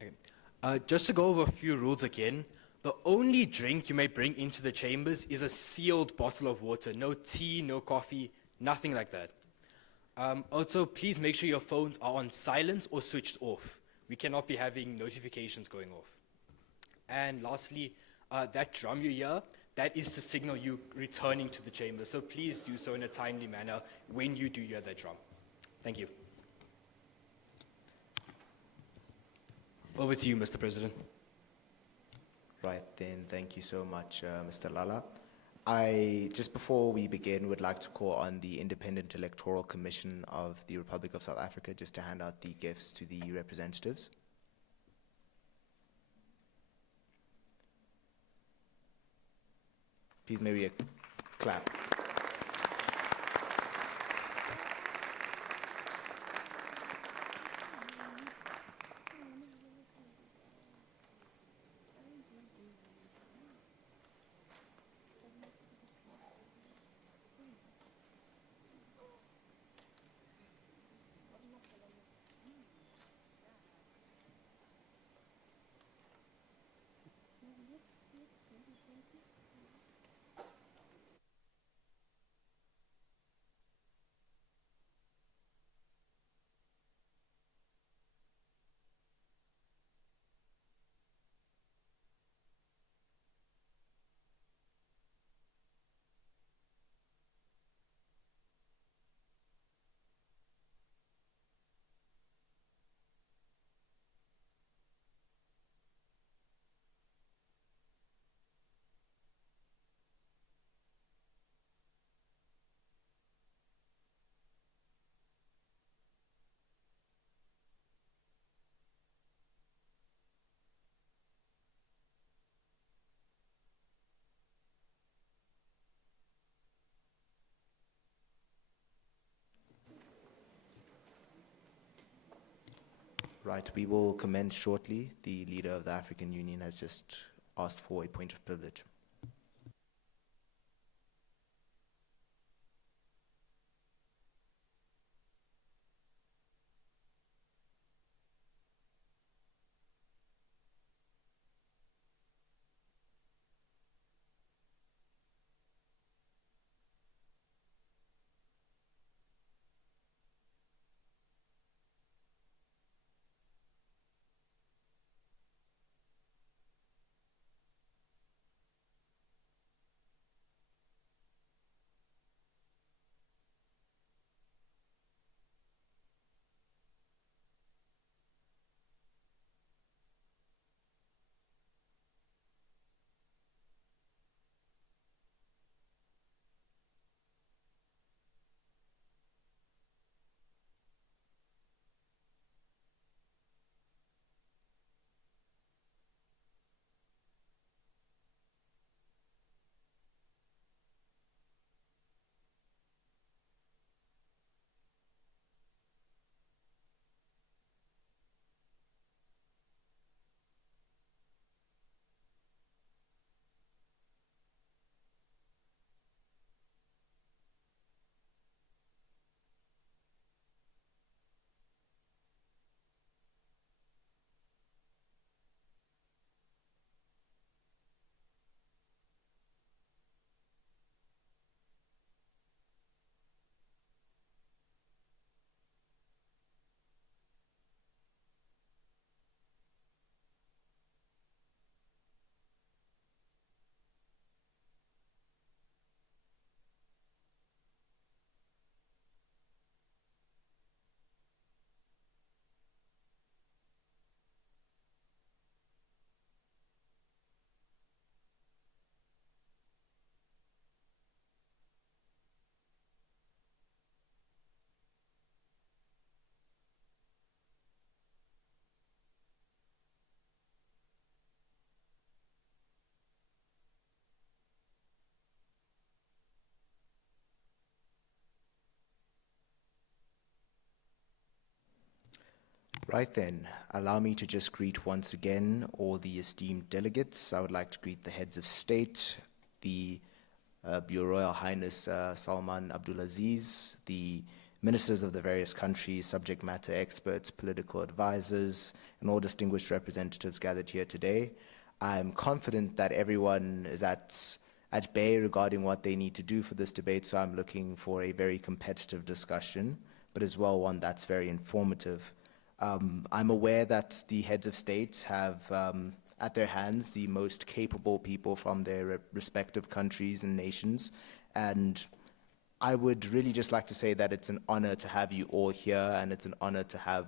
Okay. Just to go over a few rules again, the only drink you may bring into the chambers is a sealed bottle of water. No tea, no coffee, nothing like that. Also, please make sure your phones are on silent or switched off. We cannot be having notifications going off. And lastly, that drum you hear, that is to signal you returning to the chamber. So please do so in a timely manner when you do hear that drum. Thank you. Over to you, Mr. President. Right then, thank you so much, Mr. Lala. Just before we begin, would like to call on the Independent Electoral Commission of the Republic of South Africa just to hand out the gifts to the representatives. Please maybe a clap. Right, we will commence shortly. The leader of the African Union has just asked for a point of privilege. Right then, allow me to just greet once again all the esteemed delegates. I would like to greet the heads of state, Your Royal Highness Salman Abdulaziz, the ministers of the various countries, subject matter experts, political advisors, and all distinguished representatives gathered here today. I'm confident that everyone is at bay regarding what they need to do for this debate, so I'm looking for a very competitive discussion, but as well one that's very informative. I'm aware that the heads of state have at their hands the most capable people from their respective countries and nations, and I would really just like to say that it's an honor to have you all here, and it's an honor to have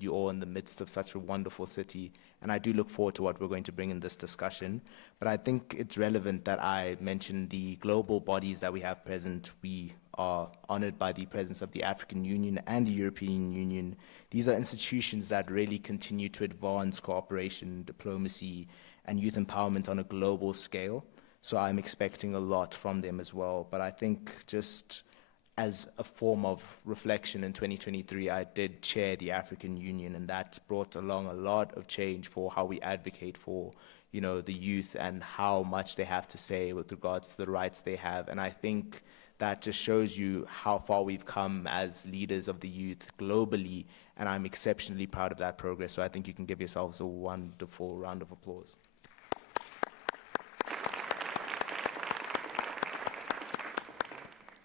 you all in the midst of such a wonderful city. And I do look forward to what we're going to bring in this discussion. But I think it's relevant that I mention the global bodies that we have present. We are honored by the presence of the African Union and the European Union. These are institutions that really continue to advance cooperation, diplomacy, and youth empowerment on a global scale. So I'm expecting a lot from them as well. But I think just as a form of reflection in 2023, I did chair the African Union, and that brought along a lot of change for how we advocate for, the youth and how much they have to say with regards to the rights they have. And I think that just shows you how far we've come as leaders of the youth globally, and I'm exceptionally proud of that progress. So I think you can give yourselves a wonderful round of applause.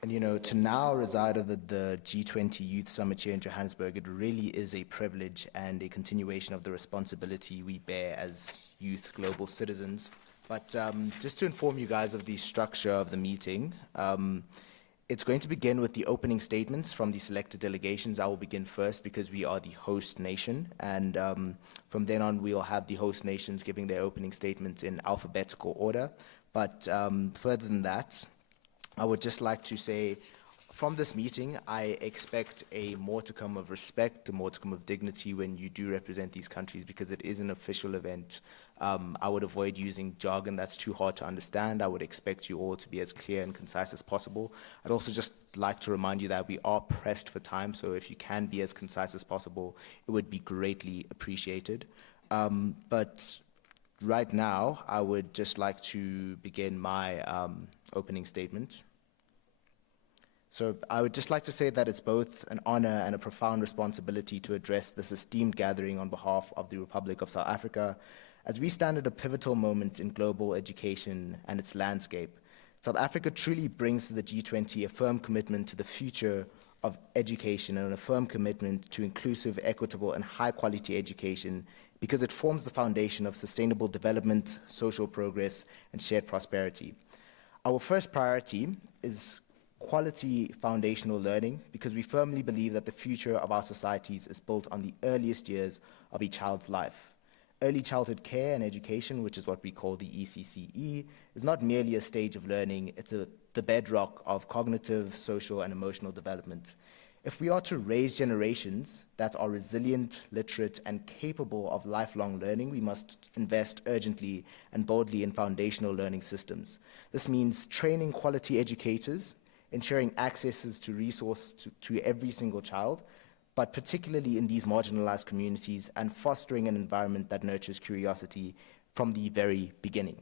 And to now reside over the G20 Youth Summit here in Johannesburg, it really is a privilege and a continuation of the responsibility we bear as youth global citizens. But just to inform you guys of the structure of the meeting, it's going to begin with the opening statements from the selected delegations. I will begin first because we are the host nation, and from then on we'll have the host nations giving their opening statements in alphabetical order. But further than that, I would just like to say, from this meeting, I expect a modicum of respect, a modicum of dignity when you do represent these countries, because it is an official event. I would avoid using jargon that's too hard to understand. I would expect you all to be as clear and concise as possible. I'd also just like to remind you that we are pressed for time, so if you can be as concise as possible, it would be greatly appreciated. But right now, I would just like to begin my opening statement. So I would just like to say that it's both an honor and a profound responsibility to address this esteemed gathering on behalf of the Republic of South Africa, as we stand at a pivotal moment in global education and its landscape. South Africa truly brings to the G20 a firm commitment to the future of education and a firm commitment to inclusive, equitable, and high-quality education, because it forms the foundation of sustainable development, social progress, and shared prosperity. Our first priority is quality foundational learning, because we firmly believe that the future of our societies is built on the earliest years of a child's life. Early childhood care and education, which is what we call the ECCE, is not merely a stage of learning, it's the bedrock of cognitive, social, and emotional development. If we are to raise generations that are resilient, literate, and capable of lifelong learning, we must invest urgently and boldly in foundational learning systems. This means training quality educators, ensuring access to resources to every single child, but particularly in these marginalized communities, and fostering an environment that nurtures curiosity from the very beginning.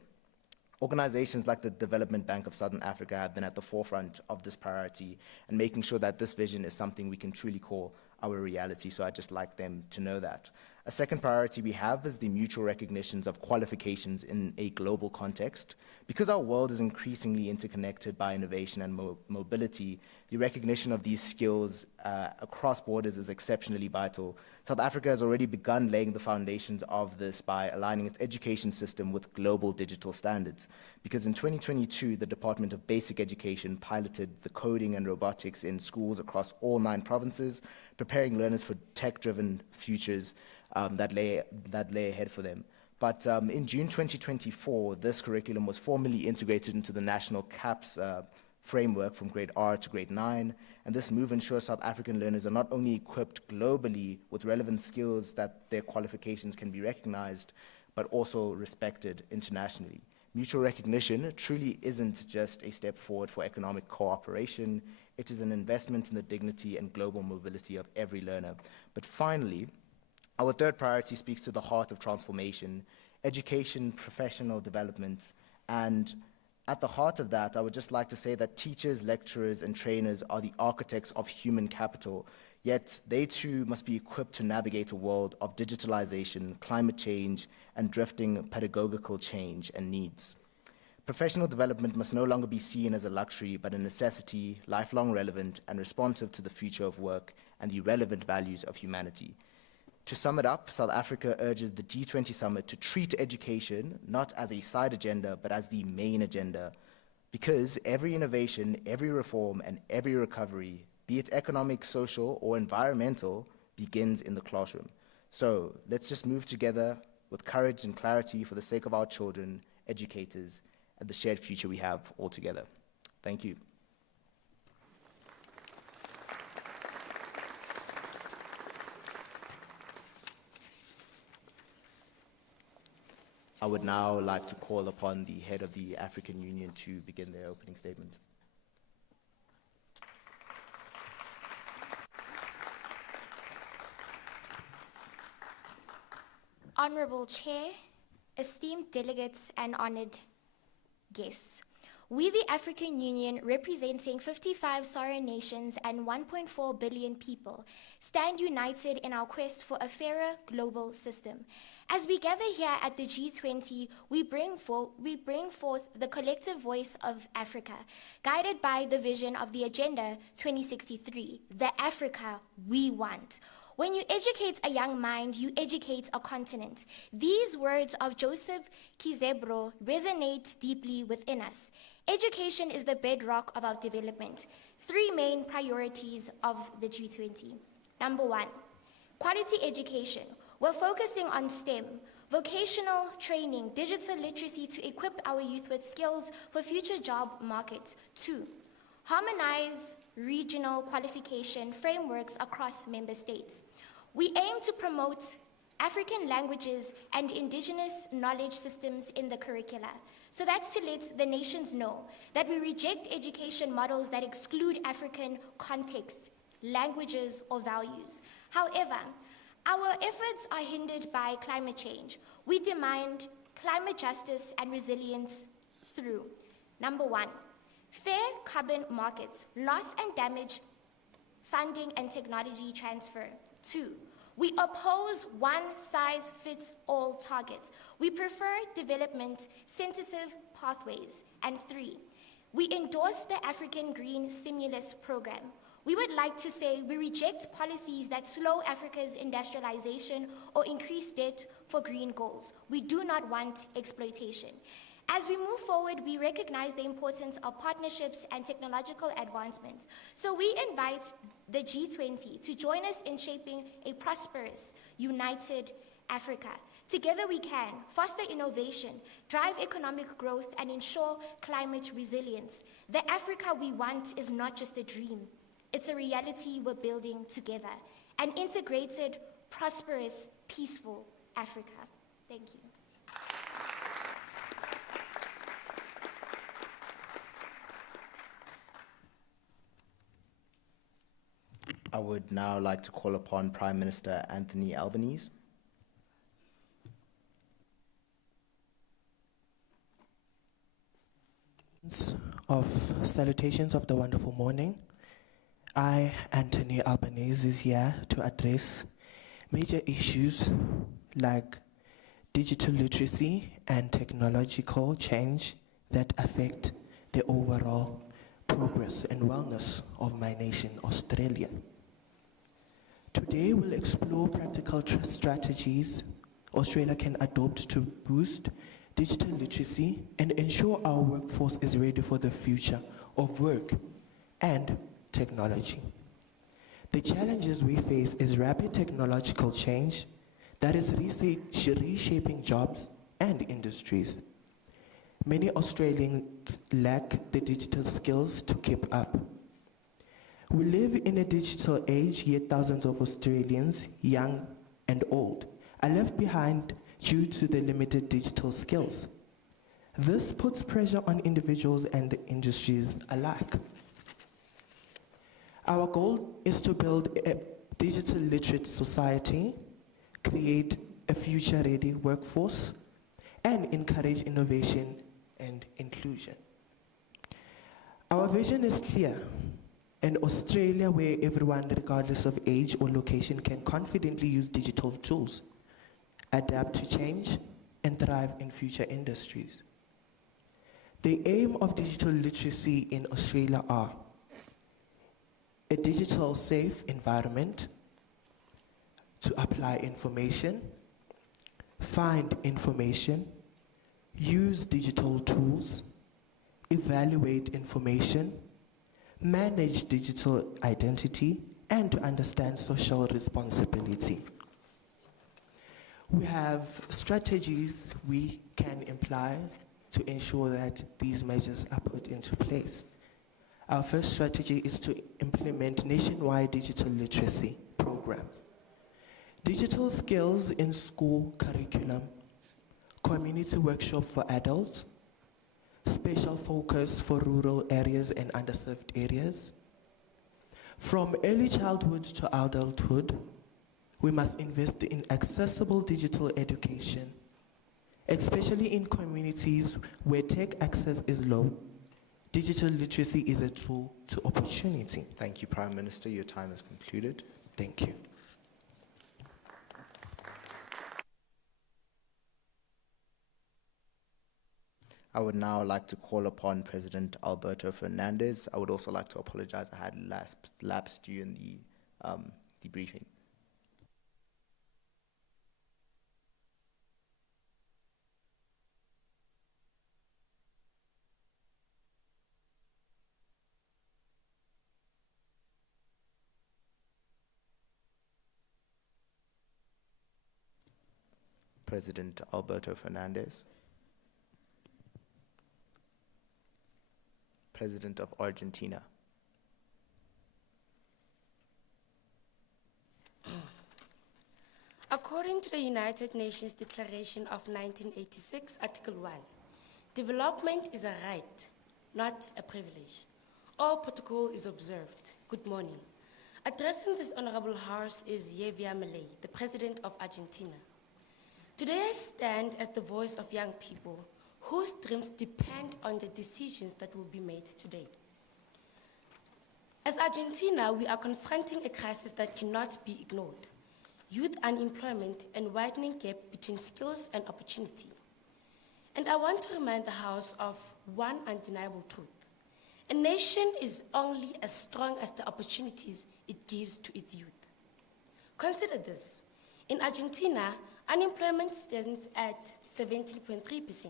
Organizations like the Development Bank of Southern Africa have been at the forefront of this priority and making sure that this vision is something we can truly call our reality, so I'd just like them to know that. A second priority we have is the mutual recognitions of qualifications in a global context. Because our world is increasingly interconnected by innovation and mobility, the recognition of these skills across borders is exceptionally vital. South Africa has already begun laying the foundations of this by aligning its education system with global digital standards. Because in 2022, the Department of Basic Education piloted the coding and robotics in schools across all 9 provinces, preparing learners for tech-driven futures that lay ahead for them. But in June 2024, this curriculum was formally integrated into the national CAPS framework from grade R to grade 9, and this move ensures South African learners are not only equipped globally with relevant skills that their qualifications can be recognized, but also respected internationally. Mutual recognition truly isn't just a step forward for economic cooperation, it is an investment in the dignity and global mobility of every learner. But finally, our third priority speaks to the heart of transformation, education, professional development, and At the heart of that, I would just like to say that teachers, lecturers, and trainers are the architects of human capital, yet they too must be equipped to navigate a world of digitalization, climate change, and drifting pedagogical change and needs. Professional development must no longer be seen as a luxury, but a necessity, lifelong relevant, and responsive to the future of work and the relevant values of humanity. To sum it up, South Africa urges the G20 summit to treat education not as a side agenda, but as the main agenda, because every innovation, every reform, and every recovery, be it economic, social, or environmental, begins in the classroom. So let's just move together with courage and clarity for the sake of our children, educators, and the shared future we have all together. Thank you. I would now like to call upon the head of the African Union to begin their opening statement. Honorable Chair, esteemed delegates and honored guests. We, the African Union, representing 55 sovereign nations and 1.4 billion people, stand united in our quest for a fairer global system. As we gather here at the G20, we bring forth the collective voice of Africa, guided by the vision of the Agenda 2063, the Africa we want. When you educate a young mind, you educate a continent. These words of Joseph Kizebro resonate deeply within us. Education is the bedrock of our development. Three main priorities of the G20. Number one, quality education. We're focusing on STEM, vocational training, digital literacy to equip our youth with skills for future job markets. Two, harmonize regional qualification frameworks across member states. We aim to promote African languages and indigenous knowledge systems in the curricula. So that's to let the nations know that we reject education models that exclude African contexts, languages, or values. However, our efforts are hindered by climate change. We demand climate justice and resilience through, number one, fair carbon markets, loss and damage funding and technology transfer. Two, we oppose one-size-fits-all targets. We prefer development-sensitive pathways. And three, we endorse the African Green Stimulus Program. We would like to say we reject policies that slow Africa's industrialization or increase debt for green goals. We do not want exploitation. As we move forward, we recognize the importance of partnerships and technological advancements. So we invite the G20 to join us in shaping a prosperous, united Africa. Together we can foster innovation, drive economic growth, and ensure climate resilience. The Africa we want is not just a dream. It's a reality we're building together. An integrated, prosperous, peaceful Africa. Thank you. I would now like to call upon Prime Minister Anthony Albanese. Of salutations of the wonderful morning. I, Anthony Albanese, is here to address major issues like digital literacy and technological change that affect the overall progress and wellness of my nation, Australia. Today we'll explore practical strategies Australia can adopt to boost digital literacy and ensure our workforce is ready for the future of work and technology. The challenges we face is rapid technological change that is reshaping jobs and industries. Many Australians lack the digital skills to keep up. We live in a digital age, yet thousands of Australians, young and old, are left behind due to the limited digital skills. This puts pressure on individuals and the industries alike. Our goal is to build a digital literate society, create a future-ready workforce, and encourage innovation and inclusion. Our vision is clear. An Australia where everyone, regardless of age or location, can confidently use digital tools, adapt to change, and thrive in future industries. The aim of digital literacy in Australia are a digital safe environment to apply information, find information, use digital tools, evaluate information, manage digital identity, and to understand social responsibility. We have strategies we can imply to ensure that these measures are put into place. Our first strategy is to implement nationwide digital literacy programs. Digital skills in school curriculum, community workshop for adults, special focus for rural areas and underserved areas. From early childhood to adulthood, we must invest in accessible digital education, especially in communities where tech access is low. Digital literacy is a tool to opportunity. Thank you, Prime Minister. Your time has concluded. Thank you. I would now like to call upon President Alberto Fernandez. I would also like to apologize. I had lapsed during the debriefing. President Alberto Fernandez. President of Argentina. According to the United Nations Declaration of 1986, Article 1, development is a right, not a privilege. All protocol is observed. Good morning. Addressing this honorable house is Javier Milei, the President of Argentina. Today I stand as the voice of young people whose dreams depend on the decisions that will be made today. As Argentina, we are confronting a crisis that cannot be ignored: youth unemployment and widening gap between skills and opportunity. And I want to remind the House of one undeniable truth. A nation is only as strong as the opportunities it gives to its youth. Consider this. In Argentina, unemployment stands at 17.3%,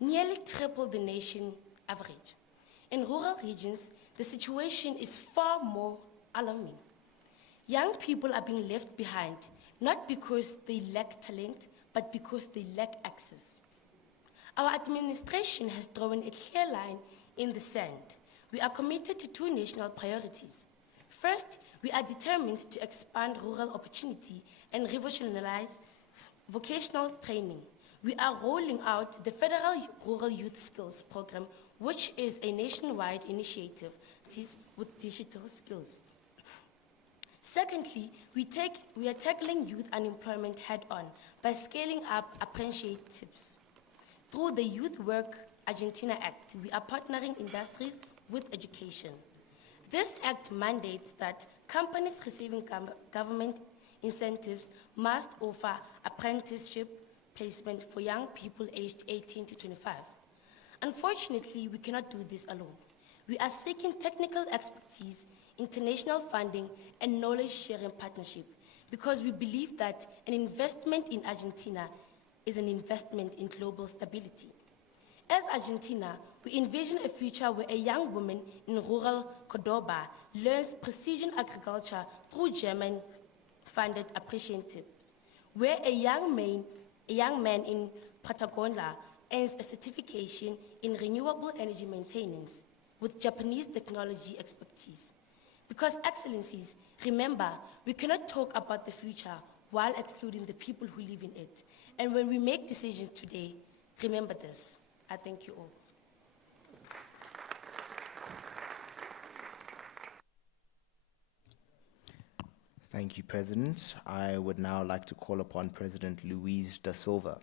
nearly triple the nation average. In rural regions, the situation is far more alarming. Young people are being left behind, not because they lack talent, but because they lack access. Our administration has drawn a clear line in the sand. We are committed to two national priorities. First, we are determined to expand rural opportunity and revolutionize vocational training. We are rolling out the Federal Rural Youth Skills Program, which is a nationwide initiative with digital skills. Secondly, we are tackling youth unemployment head-on by scaling up apprenticeships. Through the Youth Work Argentina Act, we are partnering industries with education. This act mandates that companies receiving government incentives must offer apprenticeship placement for young people aged 18 to 25. Unfortunately, we cannot do this alone. We are seeking technical expertise, international funding, and knowledge-sharing partnership because we believe that an investment in Argentina is an investment in global stability. As Argentina, we envision a future where a young woman in rural Cordoba learns precision agriculture through German-funded apprenticeships, where a young man in Patagonia earns a certification in renewable energy maintenance with Japanese technology expertise. Because, Excellencies, remember, we cannot talk about the future while excluding the people who live in it. And when we make decisions today, remember this. I thank you all. Thank you, President. I would now like to call upon President Luiz da Silva.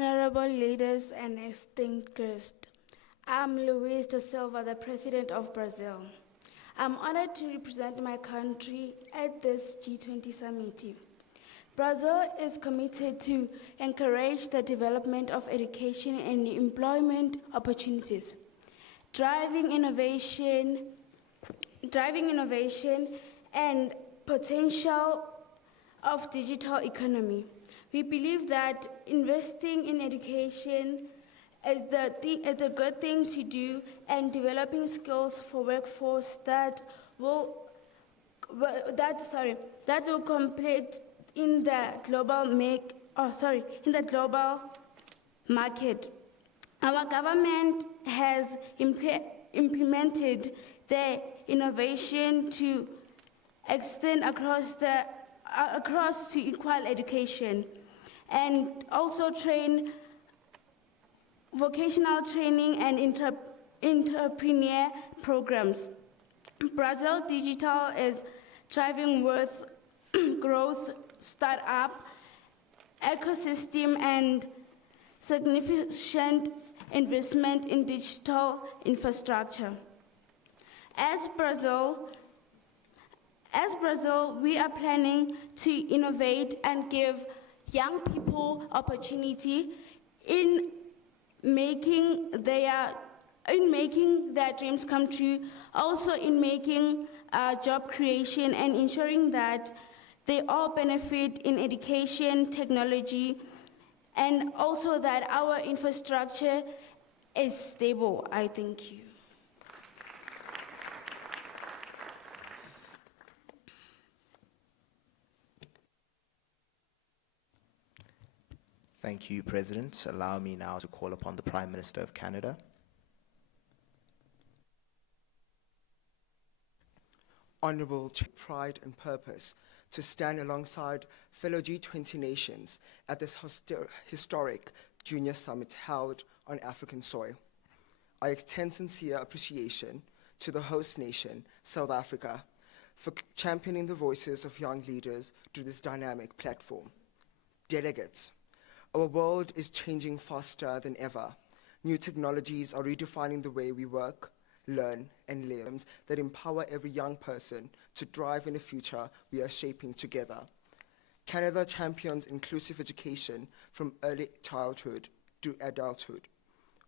Honorable leaders and esteemed guests, I'm Luis da Silva, the President of Brazil. I'm honored to represent my country at this G20 summit. Brazil is committed to encourage the development of education and employment opportunities, driving innovation and potential of digital economy. We believe that investing in education is a good thing to do, and developing skills for workforce that will compete in the global market. Our government has implemented the innovation to extend across to equal education, and also train vocational training and entrepreneur programs. Brazil Digital is driving with growth, startup ecosystem, and significant investment in digital infrastructure. As Brazil, we are planning to innovate and give young people opportunity in making their dreams come true, also in making job creation and ensuring that they all benefit in education, technology, and also that our infrastructure is stable. I thank you. Thank you, President. Allow me now to call upon the Prime Minister of Canada. Honourable pride and purpose to stand alongside fellow G20 nations at this historic Junior Summit held on African soil. I extend sincere appreciation to the host nation, South Africa, for championing the voices of young leaders through this dynamic platform. Delegates, our world is changing faster than ever. New technologies are redefining the way we work, learn, and live that empower every young person to thrive in the future we are shaping together. Canada champions inclusive education from early childhood to adulthood.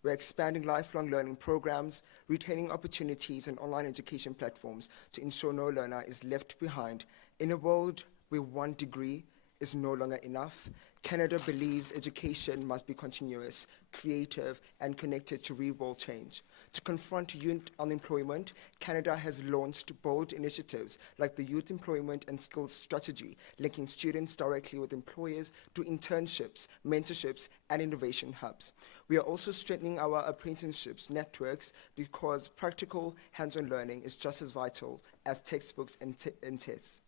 We're expanding lifelong learning programs, retaining opportunities and online education platforms to ensure no learner is left behind. In a world where one degree is no longer enough, Canada believes education must be continuous, creative, and connected to real-world change. To confront youth unemployment, Canada has launched bold initiatives like the Youth Employment and Skills Strategy, linking students directly with employers through internships, mentorships, and innovation hubs. We are also strengthening our apprenticeships networks because practical hands-on learning is just as vital as textbooks and tests.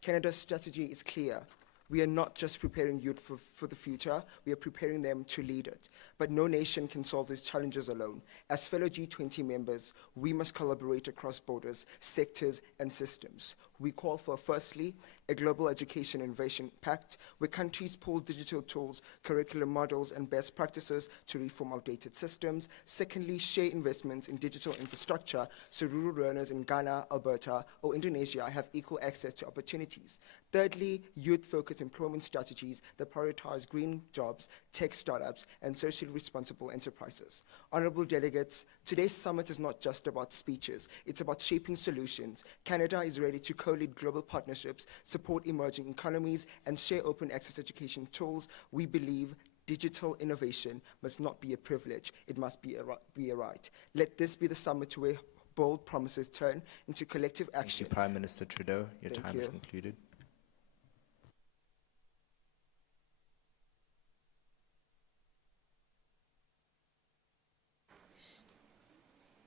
Canada's strategy is clear. We are not just preparing youth for the future, we are preparing them to lead it. But no nation can solve these challenges alone. As fellow G20 members, we must collaborate across borders, sectors, and systems. We call for, firstly, a global education innovation pact, where countries pool digital tools, curriculum models, and best practices to reform outdated systems. Secondly, share investments in digital infrastructure so rural learners in Ghana, Alberta, or Indonesia have equal access to opportunities. Thirdly, youth-focused employment strategies that prioritize green jobs, tech startups, and socially responsible enterprises. Honorable delegates, today's summit is not just about speeches, it's about shaping solutions. Canada is ready to co-lead global partnerships, support emerging economies, and share open access education tools. We believe digital innovation must not be a privilege, it must be a right. Let this be the summit where bold promises turn into collective action. Thank you, Prime Minister Trudeau. Your Thank time you. is concluded.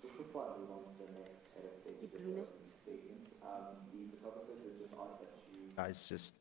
Just before I move on to the next head of state statements, the photographers have just asked that you Guys, just